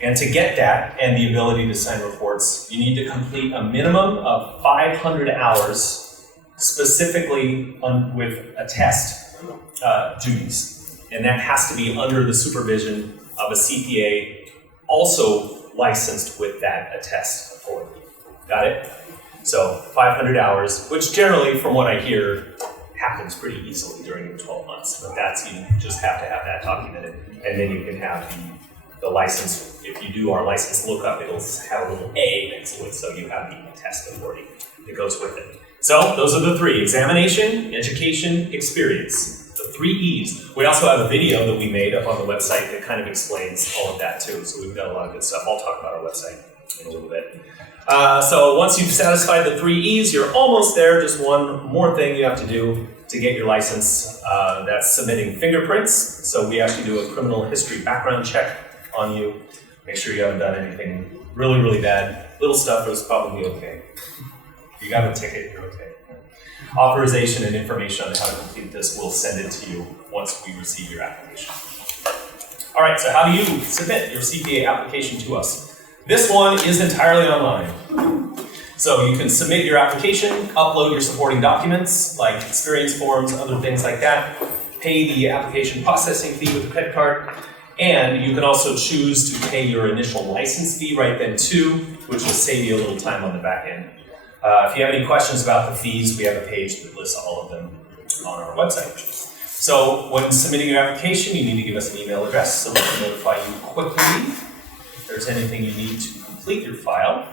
And to get that and the ability to sign reports, you need to complete a minimum of 500 hours specifically with attest duties. And that has to be under the supervision of a CPA also licensed with that attest authority. Got it? So 500 hours, which generally, from what I hear, happens pretty easily during the 12 months. But that's, you just have to have that documented. And then you can have the license. If you do our license lookup, it'll have a little A next to it, so you have the attest authority that goes with it. So those are the three: examination, education, experience. The 3 E's. We also have a video that we made up on the website that kind of explains all of that too. So we've got a lot of good stuff. I'll talk about our website in a little bit. So once you've satisfied the 3 E's, you're almost there. Just one more thing you have to do to get your license. That's submitting fingerprints. So we actually do a criminal history background check on you. Make sure you haven't done anything really, really bad. Little stuff is probably okay. If you got a ticket, you're okay. Authorization and information on how to complete this, we'll send it to you once we receive your application. All right, so how do you submit your CPA application to us? This one is entirely online. So you can submit your application, upload your supporting documents like experience forms, other things like that, pay the application processing fee with a credit card, and you can also choose to pay your initial license fee right then too, which will save you a little time on the back end. If you have any questions about the fees, we have a page that lists all of them on our website. So when submitting your application, you need to give us an email address so we can notify you quickly if there's anything you need to complete your file.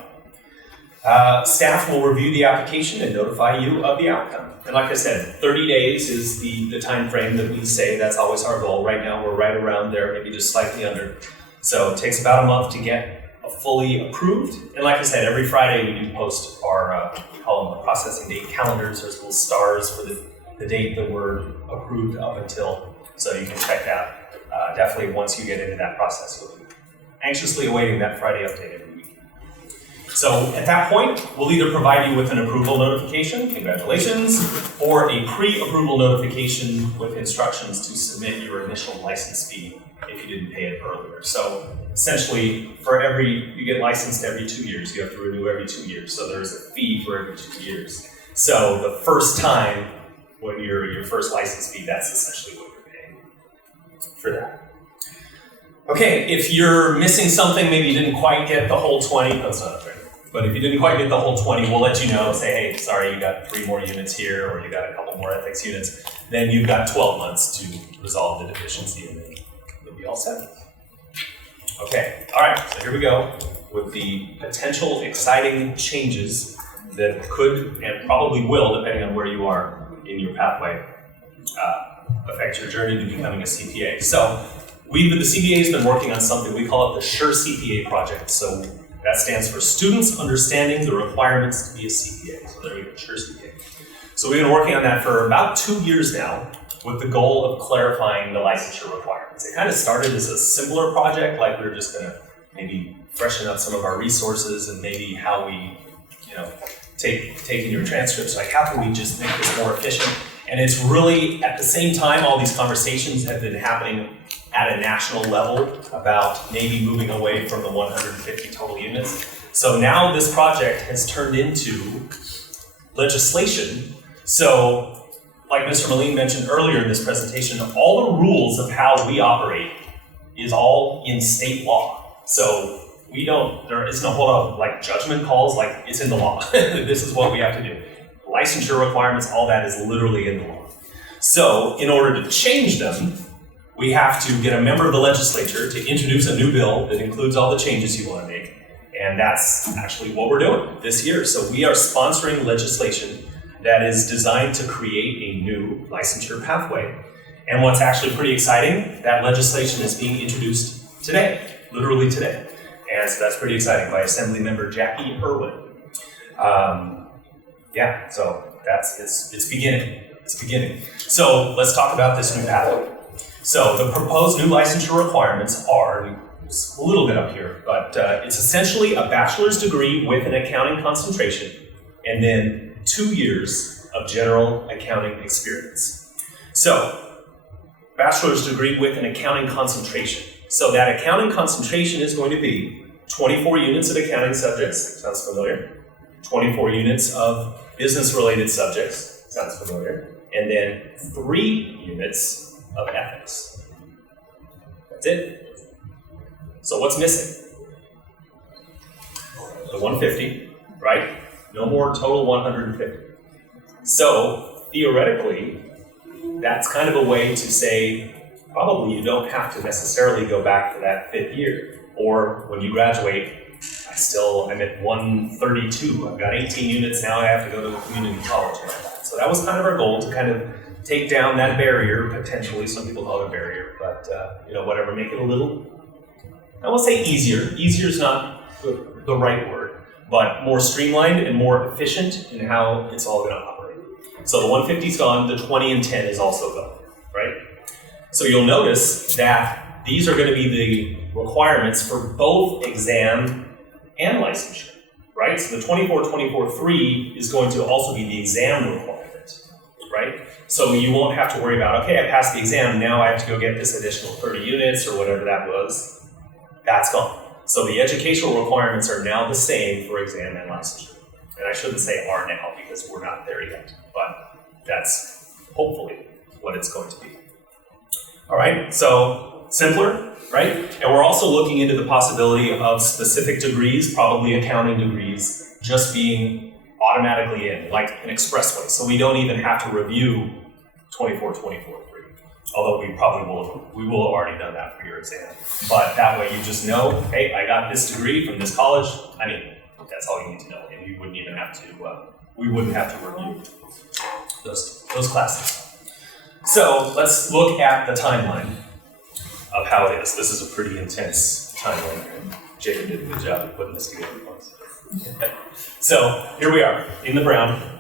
Staff will review the application and notify you of the outcome. And like I said, 30 days is the time frame that we say. That's always our goal. Right now, we're right around there, maybe just slightly under. So it takes about a month to get fully approved. And like I said, every Friday we do post our, we call them the processing date calendars. There's little stars for the date that we're approved up until. So you can check that. Definitely once you get into that process, you'll be anxiously awaiting that Friday update every week. So at that point, we'll either provide you with an approval notification, congratulations, or a pre-approval notification with instructions to submit your initial license fee if you didn't pay it earlier. So essentially, you get licensed every 2 years. You have to renew every 2 years. So there's a fee for every 2 years. So the first time, when your first license fee, that's essentially what you're paying for that. Okay, if you're missing something, maybe you didn't quite get the whole 20, that's not fair. But if you didn't quite get the whole 20, we'll let you know, say, hey, sorry, you got 3 more units here, or you got a couple more ethics units. Then you've got 12 months to resolve the deficiency, and then you'll be all set. Okay, all right, so here we go with the potential exciting changes that could and probably will, depending on where you are in your pathway, affect your journey to becoming a CPA. So the CPA has been working on something, we call it the SURE CPA project. So that stands for Students Understanding the Requirements to be a CPA. So there we go, SURE CPA. So we've been working on that for about 2 years now with the goal of clarifying the licensure requirements. It kind of started as a simpler project, like we were just gonna maybe freshen up some of our resources and maybe how we, taking your transcripts, like how can we just make this more efficient? And it's really, at the same time, all these conversations have been happening at a national level about maybe moving away from the 150 total units. So now this project has turned into legislation. So, like Mr. Moline mentioned earlier in this presentation, all the rules of how we operate is all in state law. So there isn't a whole lot of like judgment calls, like it's in the law. This is what we have to do. Licensure requirements, all that is literally in the law. So in order to change them, we have to get a member of the legislature to introduce a new bill that includes all the changes you want to make. And that's actually what we're doing this year. So we are sponsoring legislation that is designed to create a new licensure pathway. And what's actually pretty exciting, that legislation is being introduced today, literally today. And so that's pretty exciting by Assembly Member Jackie Irwin. So it's beginning. It's beginning. So let's talk about this new pathway. So the proposed new licensure requirements are, it's a little bit up here, but it's essentially a bachelor's degree with an accounting concentration and then 2 years of general accounting experience. So bachelor's degree with an accounting concentration. So that accounting concentration is going to be 24 units of accounting subjects, sounds familiar. 24 units of business-related subjects, sounds familiar. And then 3 units of ethics. That's it. So what's missing? The 150, right? No more total 150. So theoretically, that's kind of a way to say, probably you don't have to necessarily go back to that 5th year. Or when you graduate, I'm at 132. I've got 18 units now, I have to go to a community college like that. So that was kind of our goal, to kind of take down that barrier, potentially. Some people call it a barrier, but whatever, make it a little, I won't say easier. Easier is not the right word, but more streamlined and more efficient in how it's all going to operate. So the 150's gone, the 20 and 10 is also gone, right? So you'll notice that these are going to be the requirements for both exam and licensure, right? So the 24-24-3 is going to also be the exam requirement, right? So you won't have to worry about, okay, I passed the exam, now I have to go get this additional 30 units or whatever that was. That's gone. So the educational requirements are now the same for exam and licensure. And I shouldn't say are now because we're not there yet, but that's hopefully what it's going to be. All right, so simpler, right? And we're also looking into the possibility of specific degrees, probably accounting degrees, just being automatically in, like an expressway. So we don't even have to review 24-24-3. Although we will have already done that for your exam. But that way you just know, hey, I got this degree from this college. I mean, that's all you need to know. And you wouldn't even have to, we wouldn't have to review those classes. So let's look at the timeline of how it is. This is a pretty intense timeline. Jacob did a good job of putting this together for us. So here we are in the brown.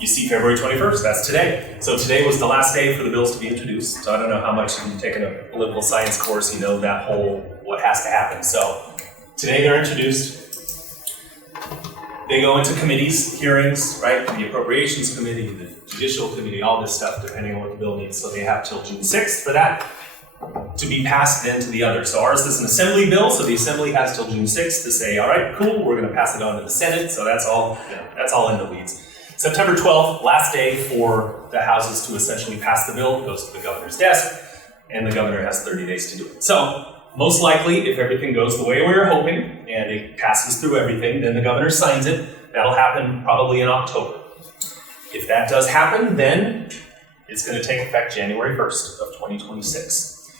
You see February 21st, that's today. So today was the last day for the bills to be introduced. So I don't know how much you've taken a political science course, you know that whole, what has to happen. So today they're introduced. They go into committees, hearings, right? The Appropriations Committee, the Judicial Committee, all this stuff, depending on what the bill needs. So they have till June 6th for that to be passed then to the other. So ours is an assembly bill, so the assembly has till June 6th to say, all right, cool, we're gonna pass it on to the Senate. So that's all, that's all in the weeds. September 12th, last day for the houses to essentially pass the bill. It goes to the governor's desk, and the governor has 30 days to do it. So most likely, if everything goes the way we were hoping, and it passes through everything, then the governor signs it. That'll happen probably in October. If that does happen, then it's going to take effect January 1st of 2026.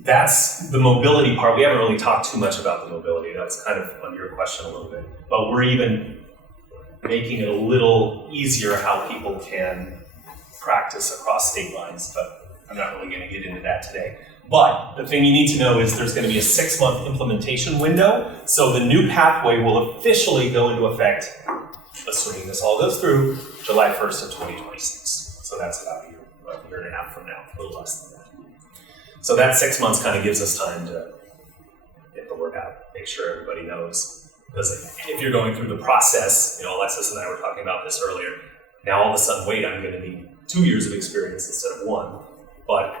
That's the mobility part. We haven't really talked too much about the mobility. That's kind of under your question a little bit. But we're even making it a little easier how people can practice across state lines, but I'm not really going to get into that today. But the thing you need to know is there's going to be a 6-month implementation window, so the new pathway will officially go into effect, assuming this all goes through, July 1st of 2026. So that's about a year and a half from now, a little less than that. So that 6 months kind of gives us time to get the word out, make sure everybody knows. Because if you're going through the process, Alexis and I were talking about this earlier, now all of a sudden, wait, I'm going to need 2 years of experience instead of 1, but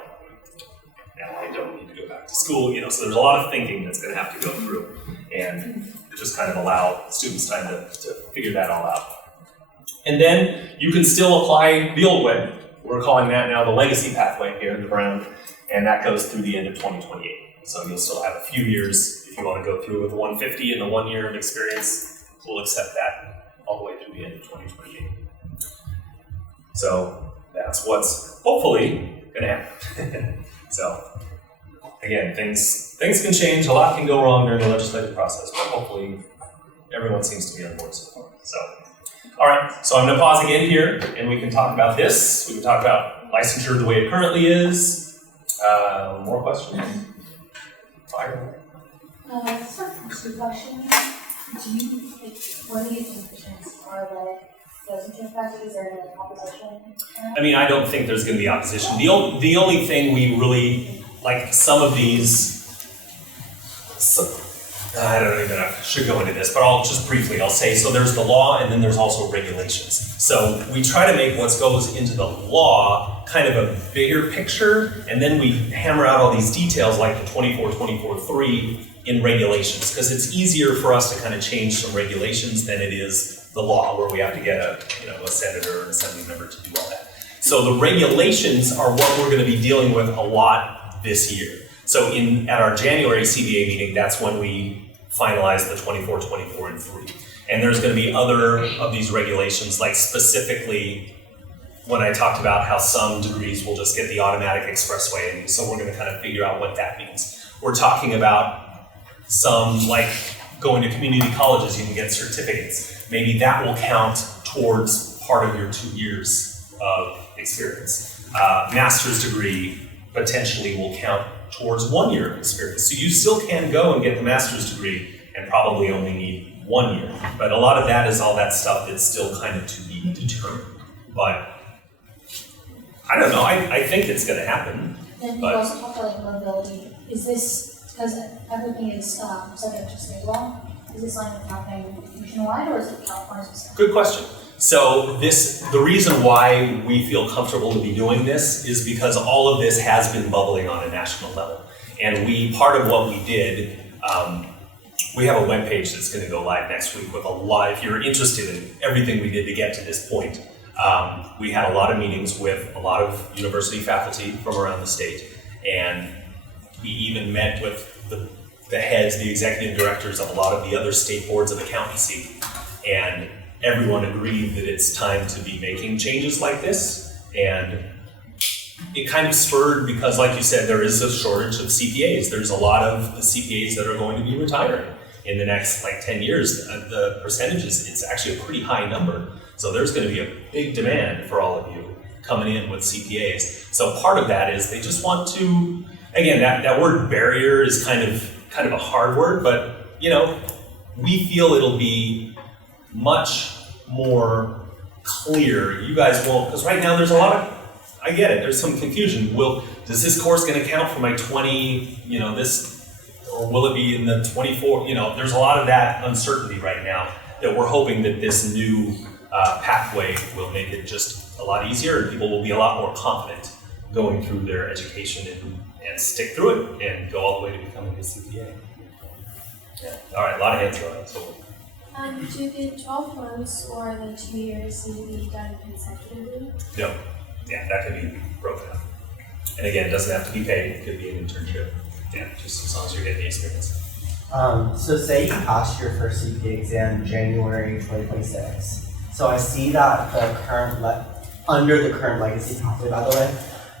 now I don't need to go back to school, so there's a lot of thinking that's going to have to go through, and just kind of allow students time to figure that all out. And then you can still apply the old way. We're calling that now the legacy pathway here in the brown, and that goes through the end of 2028. So you'll still have a few years if you want to go through with 150 and the 1 year of experience. We'll accept that all the way through the end of 2028. So that's what's hopefully going to happen. So again, things can change. A lot can go wrong during the legislative process, but hopefully everyone seems to be on board so far. So, all right. So I'm going to pause again here, and we can talk about this. We can talk about licensure the way it currently is. More questions? Fire. Two questions. What do you think the chances are that licensure passes or opposition? I mean, I don't think there's going to be opposition. The only thing we really, like some of these, I don't even know if I should go into this, but I'll just briefly, I'll say, so there's the law and then there's also regulations. So we try to make what goes into the law kind of a bigger picture, and then we hammer out all these details like the 24-24-3 in regulations, because it's easier for us to kind of change some regulations than it is the law, where we have to get a senator or an assembly member to do all that. So the regulations are what we're going to be dealing with a lot this year. So at our January CBA meeting, that's when we finalize the 24, and 3. And there's going to be other of these regulations, like specifically when I talked about how some degrees will just get the automatic expressway, and so we're going to kind of figure out what that means. We're talking about some, like going to community colleges, you can get certificates. Maybe that will count towards part of your 2 years of experience. Master's degree potentially will count towards 1 year of experience. So you still can go and get the master's degree and probably only need 1 year. But a lot of that is all that stuff that's still kind of to be determined. But I don't know, I think it's gonna happen. And you also talk about like mobility. Is this, because everything is subject to state law, is this something that's happening nationwide or is it California specific? Good question. So the reason why we feel comfortable to be doing this is because all of this has been bubbling on a national level. And part of what we did, we have a webpage that's going to go live next week with a lot, if you're interested in everything we did to get to this point. We had a lot of meetings with a lot of university faculty from around the state. And we even met with the heads, the executive directors of a lot of the other state boards of accountancy. And everyone agreed that it's time to be making changes like this. And it kind of spurred, because like you said, there is a shortage of CPAs. There's a lot of the CPAs that are going to be retiring in the next 10 years. The percentages, it's actually a pretty high number. So there's going to be a big demand for all of you coming in with CPAs. So part of that is they just want to, again, that word barrier is kind of a hard word, but we feel it'll be much more clear. You guys won't, because right now there's a lot of, I get it, there's some confusion. Does this course going to count for my 20, this, or will it be in the 24, there's a lot of that uncertainty right now that we're hoping that this new pathway will make it just a lot easier, and people will be a lot more confident going through their education and stick through it and go all the way to becoming a CPA. Yeah. All right, a lot of hands are on it. So. Do the 12 months or the 2 years need to be done consecutively? No. Yeah, that could be broken up. And again, it doesn't have to be paid. It could be an internship. Yeah, just as long as you're getting the experience. So say you passed your first CPA exam in January 2026. So I see that the current, under the current legacy pathway, by the way.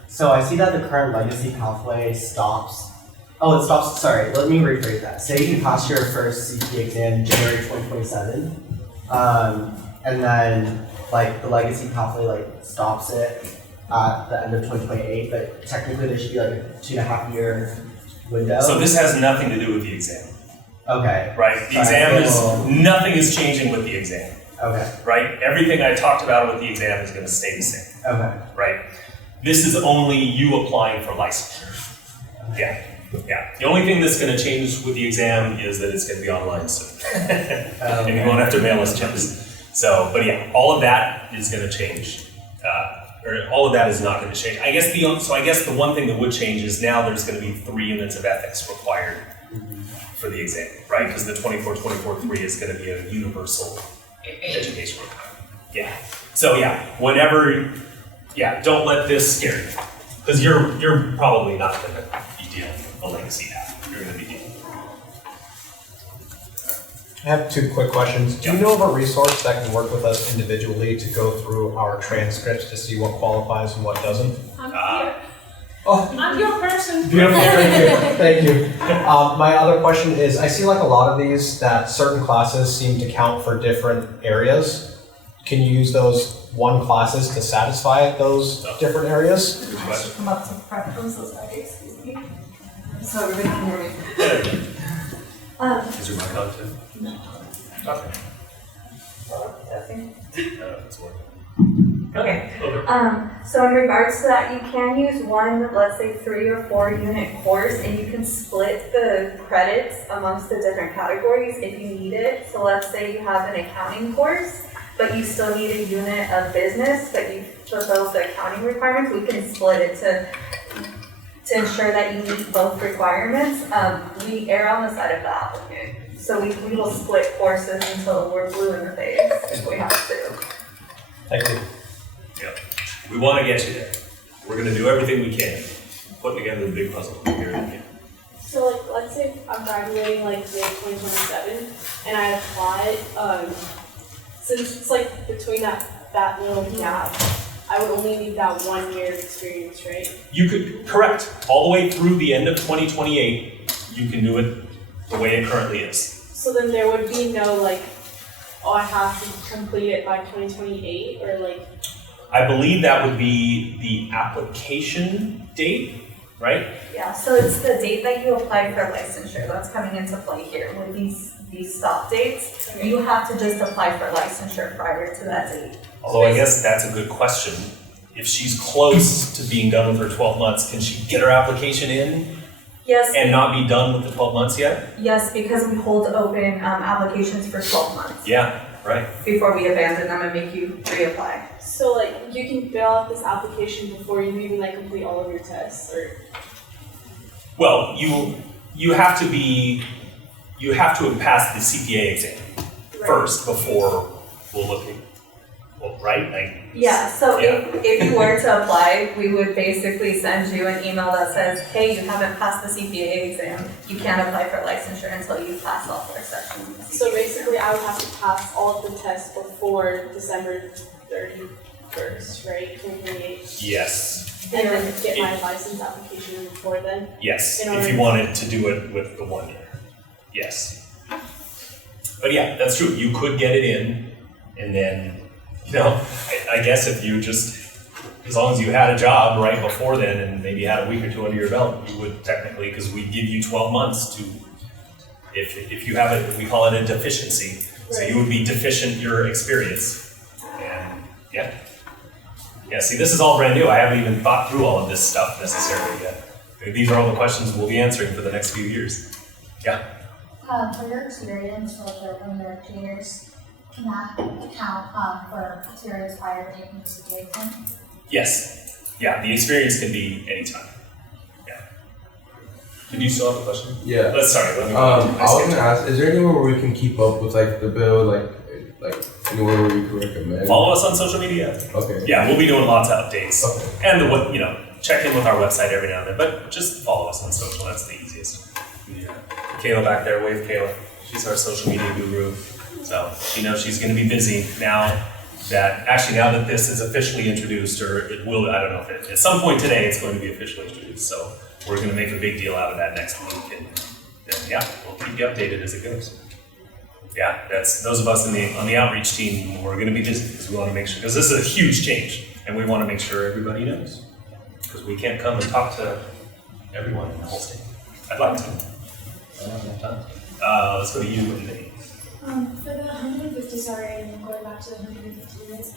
So I see that the current legacy pathway stops. Oh, it stops, sorry, let me rephrase that. Say you pass your first CPA exam in January 2027, and then the legacy pathway stops it at the end of 2028, but technically there should be a 2.5 year window. So this has nothing to do with the exam. Okay. Right, the exam nothing is changing with the exam. Okay. Right, everything I talked about with the exam is going to stay the same. Okay. Right, this is only you applying for licensure. Yeah. Yeah, the only thing that's going to change with the exam is that it's going to be online soon. And you won't have to mail us checks. So, but yeah, all of that is going to change. Or all of that is not going to change. I guess the one thing that would change is now there's going to be 3 units of ethics required for the exam, right? Because the 24-24-3 is going to be a universal education requirement. Yeah. So yeah, don't let this scare you. Because you're probably not going to be dealing with a legacy path. You're going to be dealing with I have 2 quick questions. Do you know of a resource that can work with us individually to go through our transcripts to see what qualifies and what doesn't? I'm here. Oh, I'm your person. beautiful, thank you. My other question is, I see a lot of these that certain classes seem to count for different areas. Can you use those 1 classes to satisfy those different areas? I should come up to the front. I'm so sorry, excuse me. So everybody can hear me. Is your mic on too? No. Okay. Testing. It's working. Okay. So in regards to that, you can use one, let's say 3 or 4 unit course, and you can split the credits amongst the different categories if you need it. So let's say you have an accounting course, but you still need a unit of business, but you fulfill the accounting requirements, we can split it to ensure that you meet both requirements. We err on the side of the applicant. So we will split courses until we're blue in the face if we have to. Thank you. Yeah. We want to get you there. We're going to do everything we can. Put together the big puzzle here and here. So like, let's say I'm graduating like mid-2027 and I apply, since it's like between that little gap, I would only need that 1 year of experience, right? You could, correct, all the way through the end of 2028, you can do it the way it currently is. So then there would be no like, oh, I have to complete it by 2028 or like. I believe that would be the application date, right? Yeah, so it's the date that you apply for licensure that's coming into play here with these stop dates. You have to just apply for licensure prior to that date. Although I guess that's a good question. If she's close to being done with her 12 months, can she get her application in Yes. and not be done with the 12 months yet? Yes, because we hold open applications for 12 months Yeah, right. before we abandon them and make you reapply. So like you can fill out this application before you even like complete all of your tests or. Well, you have to have passed the CPA exam first before we'll look at, well, right? Like, Yeah, so yeah. if you were to apply, we would basically send you an email that says, hey, you haven't passed the CPA exam. You can't apply for licensure until you pass all 4 sections of the CPA So basically I would have to pass all of the tests before December 31st, right, 2028? yes, And then get my license application in before then? yes, In if order you to- wanted to do it with the 1 year, yes. But yeah, that's true, you could get it in, and then, you know, I guess if you just, as long as you had a job right before then, and maybe had a week or 2 under your belt, you would technically, because we give you 12 months to, if you have it, we call it a deficiency, so you would be deficient your experience, and yeah. Yeah, see, this is all brand new. I haven't even thought through all of this stuff necessarily yet. These are all the questions we'll be answering for the next few years. Yeah. For your experience for like 1 year, 2 years, can that count for experience prior to taking the CPA exam? Yes. Yeah, the experience can be anytime. Yeah. Did you still have a question? Yeah. Sorry, let me. I was gonna ask, is there anywhere where we can keep up with like the bill, like anywhere where you can recommend? Follow us on social media. Okay. Yeah, we'll be doing lots of updates. Okay. And check in with our website every now and then, but just follow us on social, that's the easiest. Yeah. Kayla back there, wave Kayla. She's our social media guru. So she knows she's gonna be busy now that this is officially introduced, or it will, I don't know if at some point today it's going to be officially introduced. So we're gonna make a big deal out of that next week, and then yeah, we'll keep you updated as it goes. Yeah, that's those of us on the outreach team. We're going to be busy because we want to make sure, because this is a huge change, and we want to make sure everybody knows, because we can't come and talk to everyone in the whole state. I'd like to. I don't have time. Let's go to you, Lindsay. For the 150, sorry, and going back to the 150 units,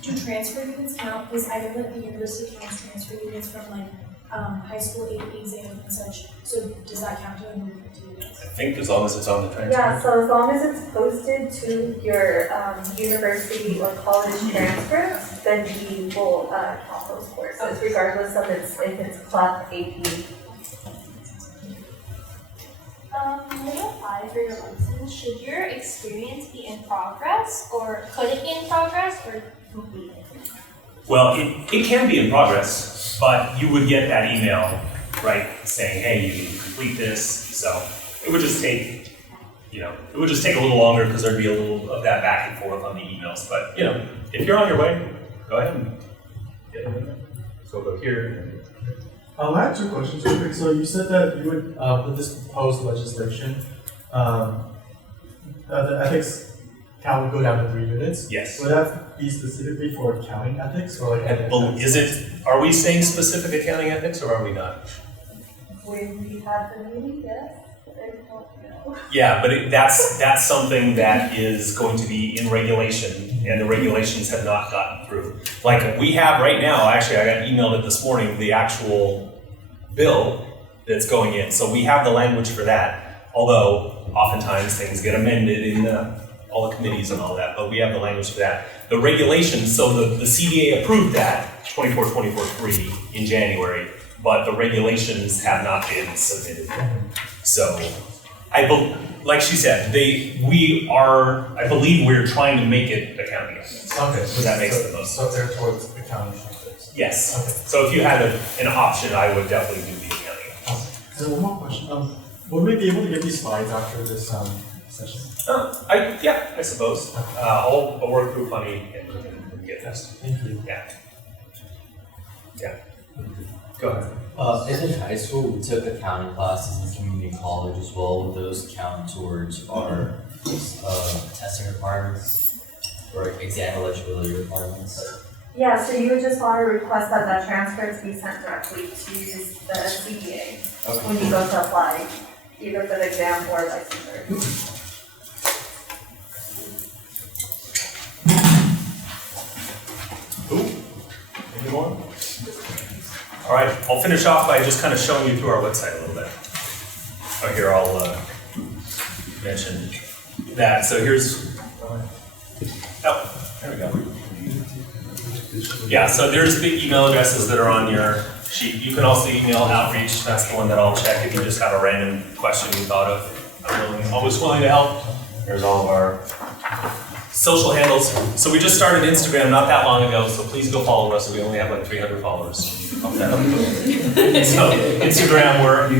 do transfer units count? Because I know that the university counts transfer units from like high school AP exam and such. So does that count to 150 units? I think as long as it's on the transcript. Yeah, so as long as it's posted to your university or college transcript, then we will count those courses, regardless of if it's CLEP, AP. When you apply for your license, should your experience be in progress, or could it be in progress, or completed? Well, it can be in progress, but you would get that email, right, saying, hey, you need to complete this. So it would just take, a little longer because there'd be a little of that back and forth on the emails. But, if you're on your way, go ahead and get it in there. So we'll go here. I have 2 questions real quick. So you said that you would, with this proposed legislation, the ethics count would go down to 3 units. Yes. Would that be specifically for accounting ethics or like? Are we saying specific accounting ethics or are we not? When we have the meeting, yes. I don't know. Yeah, but that's something that is going to be in regulation, and the regulations have not gotten through. Like we have right now, actually I got emailed it this morning, the actual bill that's going in. So we have the language for that, although oftentimes things get amended in the all the committees and all that, but we have the language for that. The regulations, so the CBA approved that 24-24-3 in January, but the regulations have not been submitted yet. So, like she said, I believe we're trying to make it accounting. Okay. So that makes the most So they're towards accounting. Yes. Okay. So if you had an option, I would definitely do the accounting. So one more question. Would we be able to get these slides after this session? I suppose. I'll work through funny and get this. Thank you. Yeah. Go ahead. In high school, we took accounting classes in community college as well. Would those count towards our testing requirements or exam eligibility requirements? Yeah, so you would just want to request that that transcripts be sent directly to the CPA when you go to apply, either for the exam or licensure. Cool. Any more? All right, I'll finish off by just kind of showing you through our website a little bit. Oh, here, I'll mention that. So here's, there we go. Yeah, so there's the email addresses that are on your sheet. You can also email outreach. That's the one that I'll check if you just have a random question you thought of. I'm always willing to help. There's all of our social handles. So we just started Instagram not that long ago, so please go follow us. We only have like 300 followers. Bump that up. So Instagram, we're _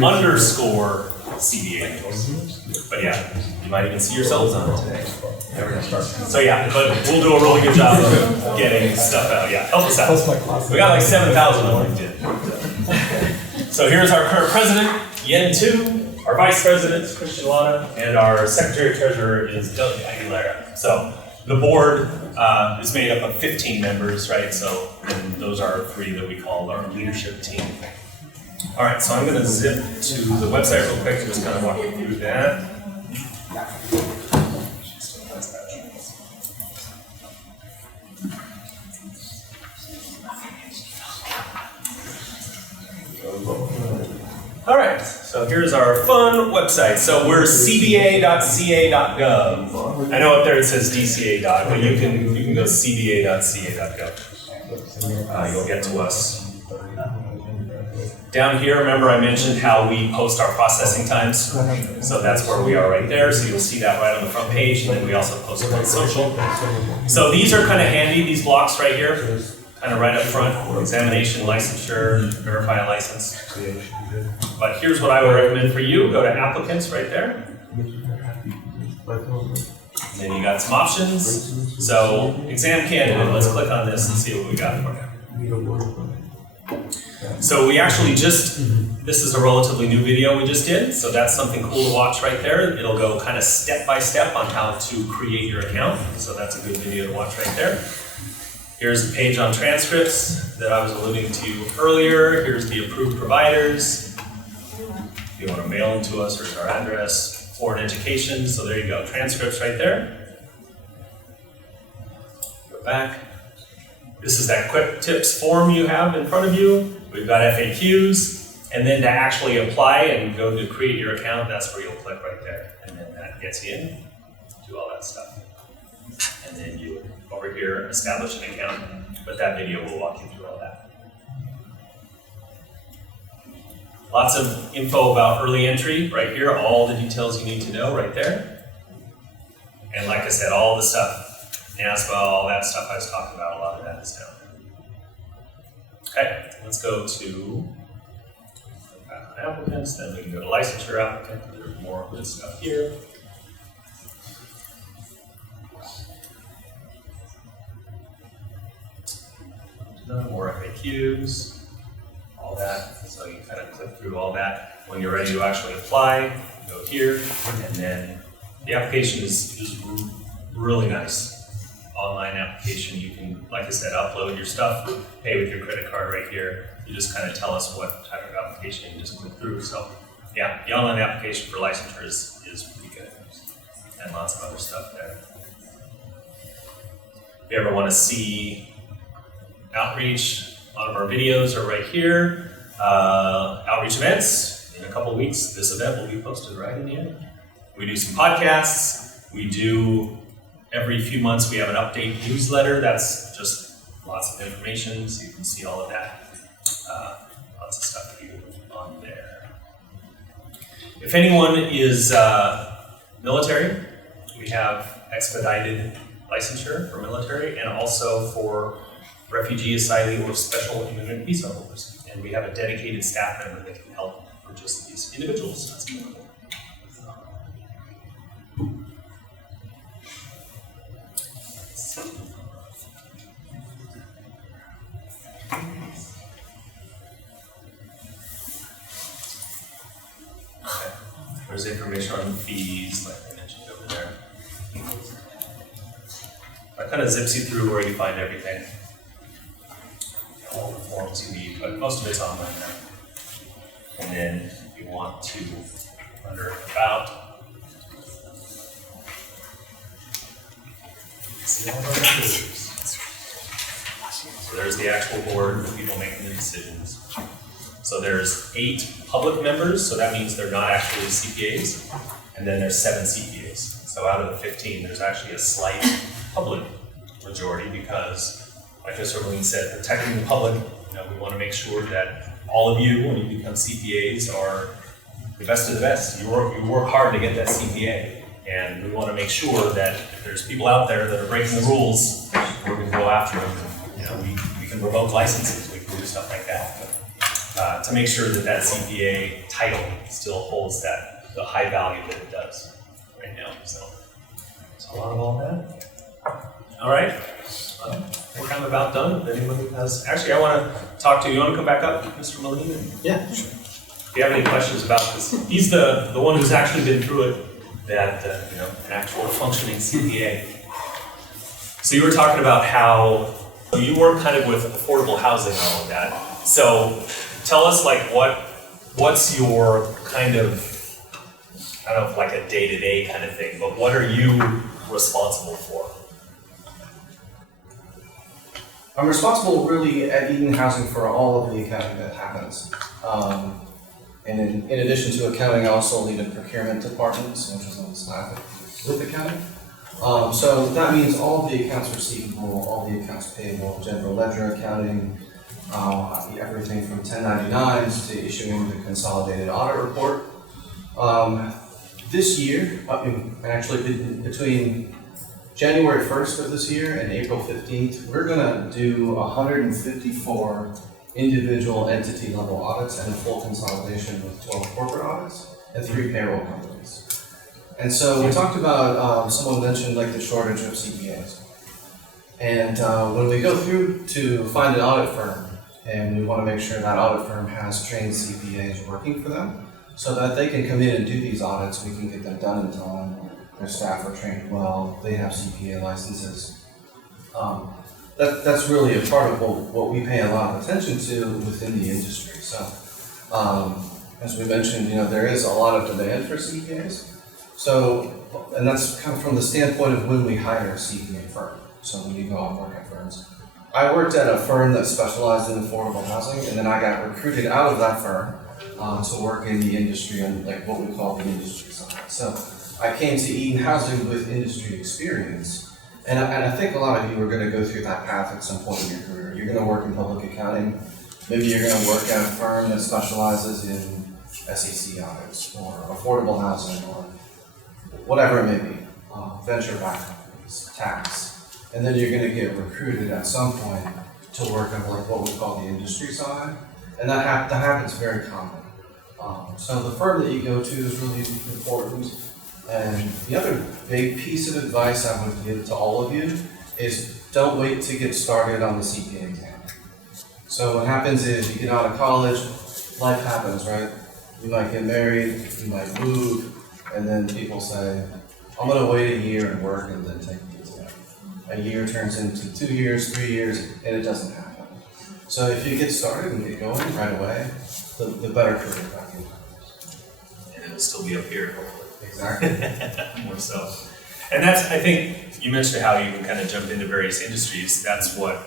CBA. But yeah, you might even see yourselves on it today. So yeah, but we'll do a really good job of getting stuff out. Yeah, help us out. We got like 7,000 on LinkedIn. So here's our current president, Yen Tu, our vice president, Christian Lana, and our secretary treasurer is Doug Aguilera. So the board is made up of 15 members, right? So and those are 3 that we call our leadership team. All right, so I'm going to zip to the website real quick to just kind of walk you through that. All right, so here's our fun website. So we're cba.ca.gov. I know up there it says dca. But you can go cba.ca.gov. You'll get to us. Down here, remember I mentioned how we post our processing times? So that's where we are right there. So you'll see that right on the front page, and then we also post it on social. So these are kind of handy, these blocks right here, kind of right up front. Examination, licensure, verify a license. But here's what I would recommend for you. Go to applicants right there. And then you got some options. So exam candidate, let's click on this and see what we got for you. So we actually this is a relatively new video we just did, so that's something cool to watch right there. It'll go kind of step by step on how to create your account, so that's a good video to watch right there. Here's a page on transcripts that I was alluding to earlier. Here's the approved providers. If you want to mail them to us, here's our address. Foreign education, so there you go, transcripts right there. Go back. This is that quick tips form you have in front of you. We've got FAQs, and then to actually apply and go to create your account, that's where you'll click right there. And then that gets you in, do all that stuff. And then you, over here, establish an account. But that video will walk you through all that. Lots of info about early entry right here, all the details you need to know right there. And like I said, all the stuff. NASBA, all that stuff I was talking about, a lot of that is down there. Okay, let's go to applicants, then we can go to licensure applicant. There's more good stuff here. More FAQs, all that. So you kind of click through all that. When you're ready to actually apply, you go here, and then the application is really nice. Online application, you can, like I said, upload your stuff, pay with your credit card right here. You just kind of tell us what type of application you just click through. So yeah, the online application for licensure is pretty good. And lots of other stuff there. If you ever want to see outreach, a lot of our videos are right here. Outreach events, in a couple of weeks, this event will be posted right in the end. We do some podcasts, we do Every few months, we have an update newsletter. That's just lots of information, so you can see all of that. Lots of stuff for you on there. If anyone is military, we have expedited licensure for military and also for refugee, asylee, or special immigrant visa holders. And we have a dedicated staff member that can help for just these individuals. That's wonderful. Okay. There's information on fees, like I mentioned over there. That kind of zips you through where you find everything. All the forms you need, but most of it's online now. And then if you want to, under about, see all of our members. So there's the actual board, the people making the decisions. So there's 8 public members, so that means they're not actually CPAs. And then there's 7 CPAs. So out of the 15, there's actually a slight public majority because, like Mr. Levine said, protecting the public, we want to make sure that all of you, when you become CPAs, are the best of the best. You work hard to get that CPA. And we want to make sure that if there's people out there that are breaking the rules, we're going to go after them. We can revoke licenses, we can do stuff like that. But, to make sure that that CPA title still holds the high value that it does right now. So a lot of all that. All right, we're kind of about done. If anyone has, actually, I want to talk to you. You want to come back up, Mr. Molina? Yeah, sure. If you have any questions about this, he's the one who's actually been through it. That an actual functioning CPA. So you were talking about how you work kind of with affordable housing and all of that. So tell us, like, what's your kind of, I don't know if like a day-to-day kind of thing, but what are you responsible for? I'm responsible really at Eden Housing for all of the accounting that happens. And in addition to accounting, I also lead a procurement department, which is on the staff with accounting. So that means all of the accounts receivable, all the accounts payable, general ledger accounting, everything from 1099s to issuing the consolidated audit report. This year, actually between January 1st of this year and April 15th, we're gonna do 154 individual entity level audits and a full consolidation with 12 corporate audits and 3 payroll companies. And so we talked about, someone mentioned like the shortage of CPAs. And when we go through to find an audit firm, and we want to make sure that audit firm has trained CPAs working for them, so that they can come in and do these audits, we can get them done in time, their staff are trained well, they have CPA licenses. That's really a part of what we pay a lot of attention to within the industry. So, as we mentioned, there is a lot of demand for CPAs. So, and that's kind of from the standpoint of when we hire a CPA firm. So when you go out and work at firms. I worked at a firm that specialized in affordable housing, and then I got recruited out of that firm to work in the industry and like what we call the industry side. So I came to Eden Housing with industry experience. And I think a lot of you are going to go through that path at some point in your career. You're going to work in public accounting. Maybe you're going to work at a firm that specializes in SEC audits or affordable housing or whatever it may be, venture-backed companies, tax. And then you're going to get recruited at some point to work on like what we call the industry side. And that happens very common. So the firm that you go to is really important. And the other big piece of advice I would give to all of you is don't wait to get started on the CPA exam. So what happens is you get out of college, life happens, right? You might get married, you might move, and then people say, I'm gonna wait a year and work and then take the exam. A year turns into 2 years, 3 years, and it doesn't happen. So if you get started and get going right away, the better career path you have. And it'll still be up here, hopefully. Exactly. More so. And that's, I think, you mentioned how you can kind of jump into various industries. That's what,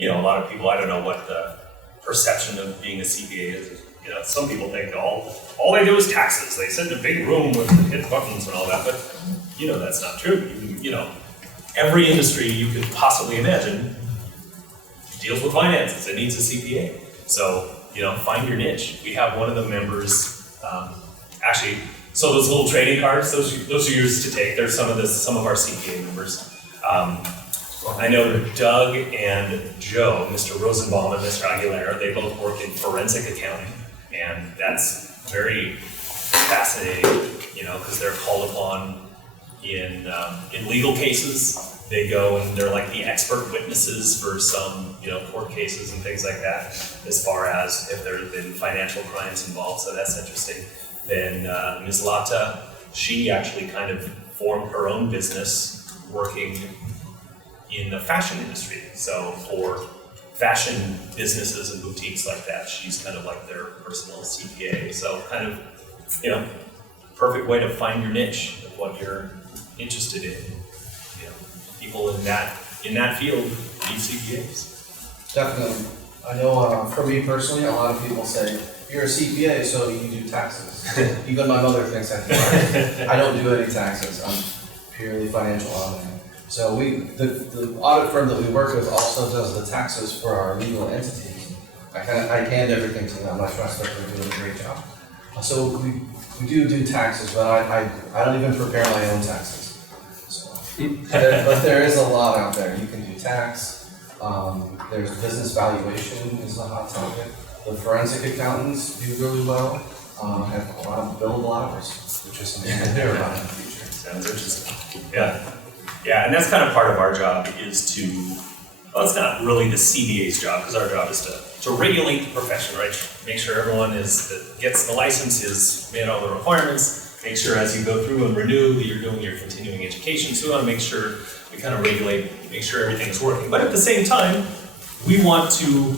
a lot of people, I don't know what the perception of being a CPA is. Some people think all they do is taxes. They sit in a big room with hit buttons and all that, but, that's not true. every industry you could possibly imagine deals with finances. It needs a CPA. So, find your niche. We have one of the members, so those little trading cards, those are yours to take. There's some of our CPA members. I know Doug and Joe, Mr. Rosenbaum and Mr. Aguilera, they both work in forensic accounting, and that's very fascinating, because they're called upon in legal cases. They go and they're like the expert witnesses for some, court cases and things like that, as far as if there have been financial crimes involved, so that's interesting. Then Ms. Lata, she actually kind of formed her own business working in the fashion industry. So for fashion businesses and boutiques like that, she's kind of like their personal CPA. So kind of, perfect way to find your niche of what you're interested in. People in that field need CPAs. Definitely. I know for me personally, a lot of people say, you're a CPA, so you do taxes. Even my mother thinks I do. I don't do any taxes. I'm purely financial auditing. So the audit firm that we work with also does the taxes for our legal entities. I hand everything to them. I trust that they're doing a great job. So we do taxes, but I don't even prepare my own taxes. But there is a lot out there. You can do tax. There's business valuation is a hot topic. The forensic accountants do really well. Have a lot of billable hours, which is something to hear about in the future. Sounds interesting. Yeah, and that's kind of part of our job is to, well, it's not really the CBA's job, because our job is to regulate the profession, right? Make sure everyone gets the license, is met all the requirements, make sure as you go through and renew that you're doing your continuing education. So we want to make sure we kind of regulate, make sure everything is working. But at the same time, we want to,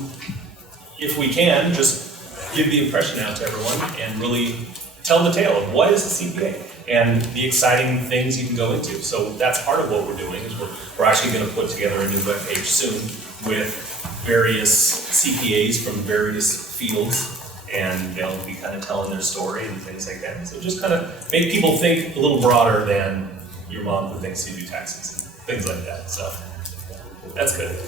if we can, just give the impression out to everyone and really tell the tale of what is a CPA and the exciting things you can go into. So that's part of what we're doing, is we're actually going to put together a new webpage soon with various CPAs from various fields, and they'll be kind of telling their story and things like that. So just kind of make people think a little broader than your mom who thinks you do taxes and things like that. So that's good.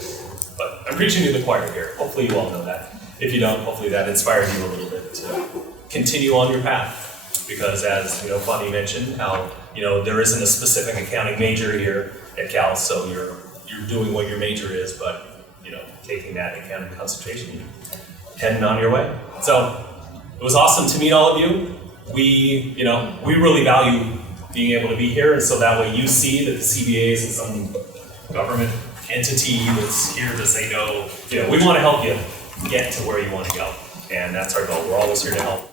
But I'm preaching to the choir here. Hopefully you all know that. If you don't, hopefully that inspired you a little bit to continue on your path. Because as Bonnie mentioned, how there isn't a specific accounting major here at Cal, so you're doing what your major is, but taking that accounting concentration, heading on your way. So it was awesome to meet all of you. We really value being able to be here, and so that way you see that the CBA isn't some government entity that's here to say no. We want to help you get to where you want to go, and that's our goal. We're always here to help.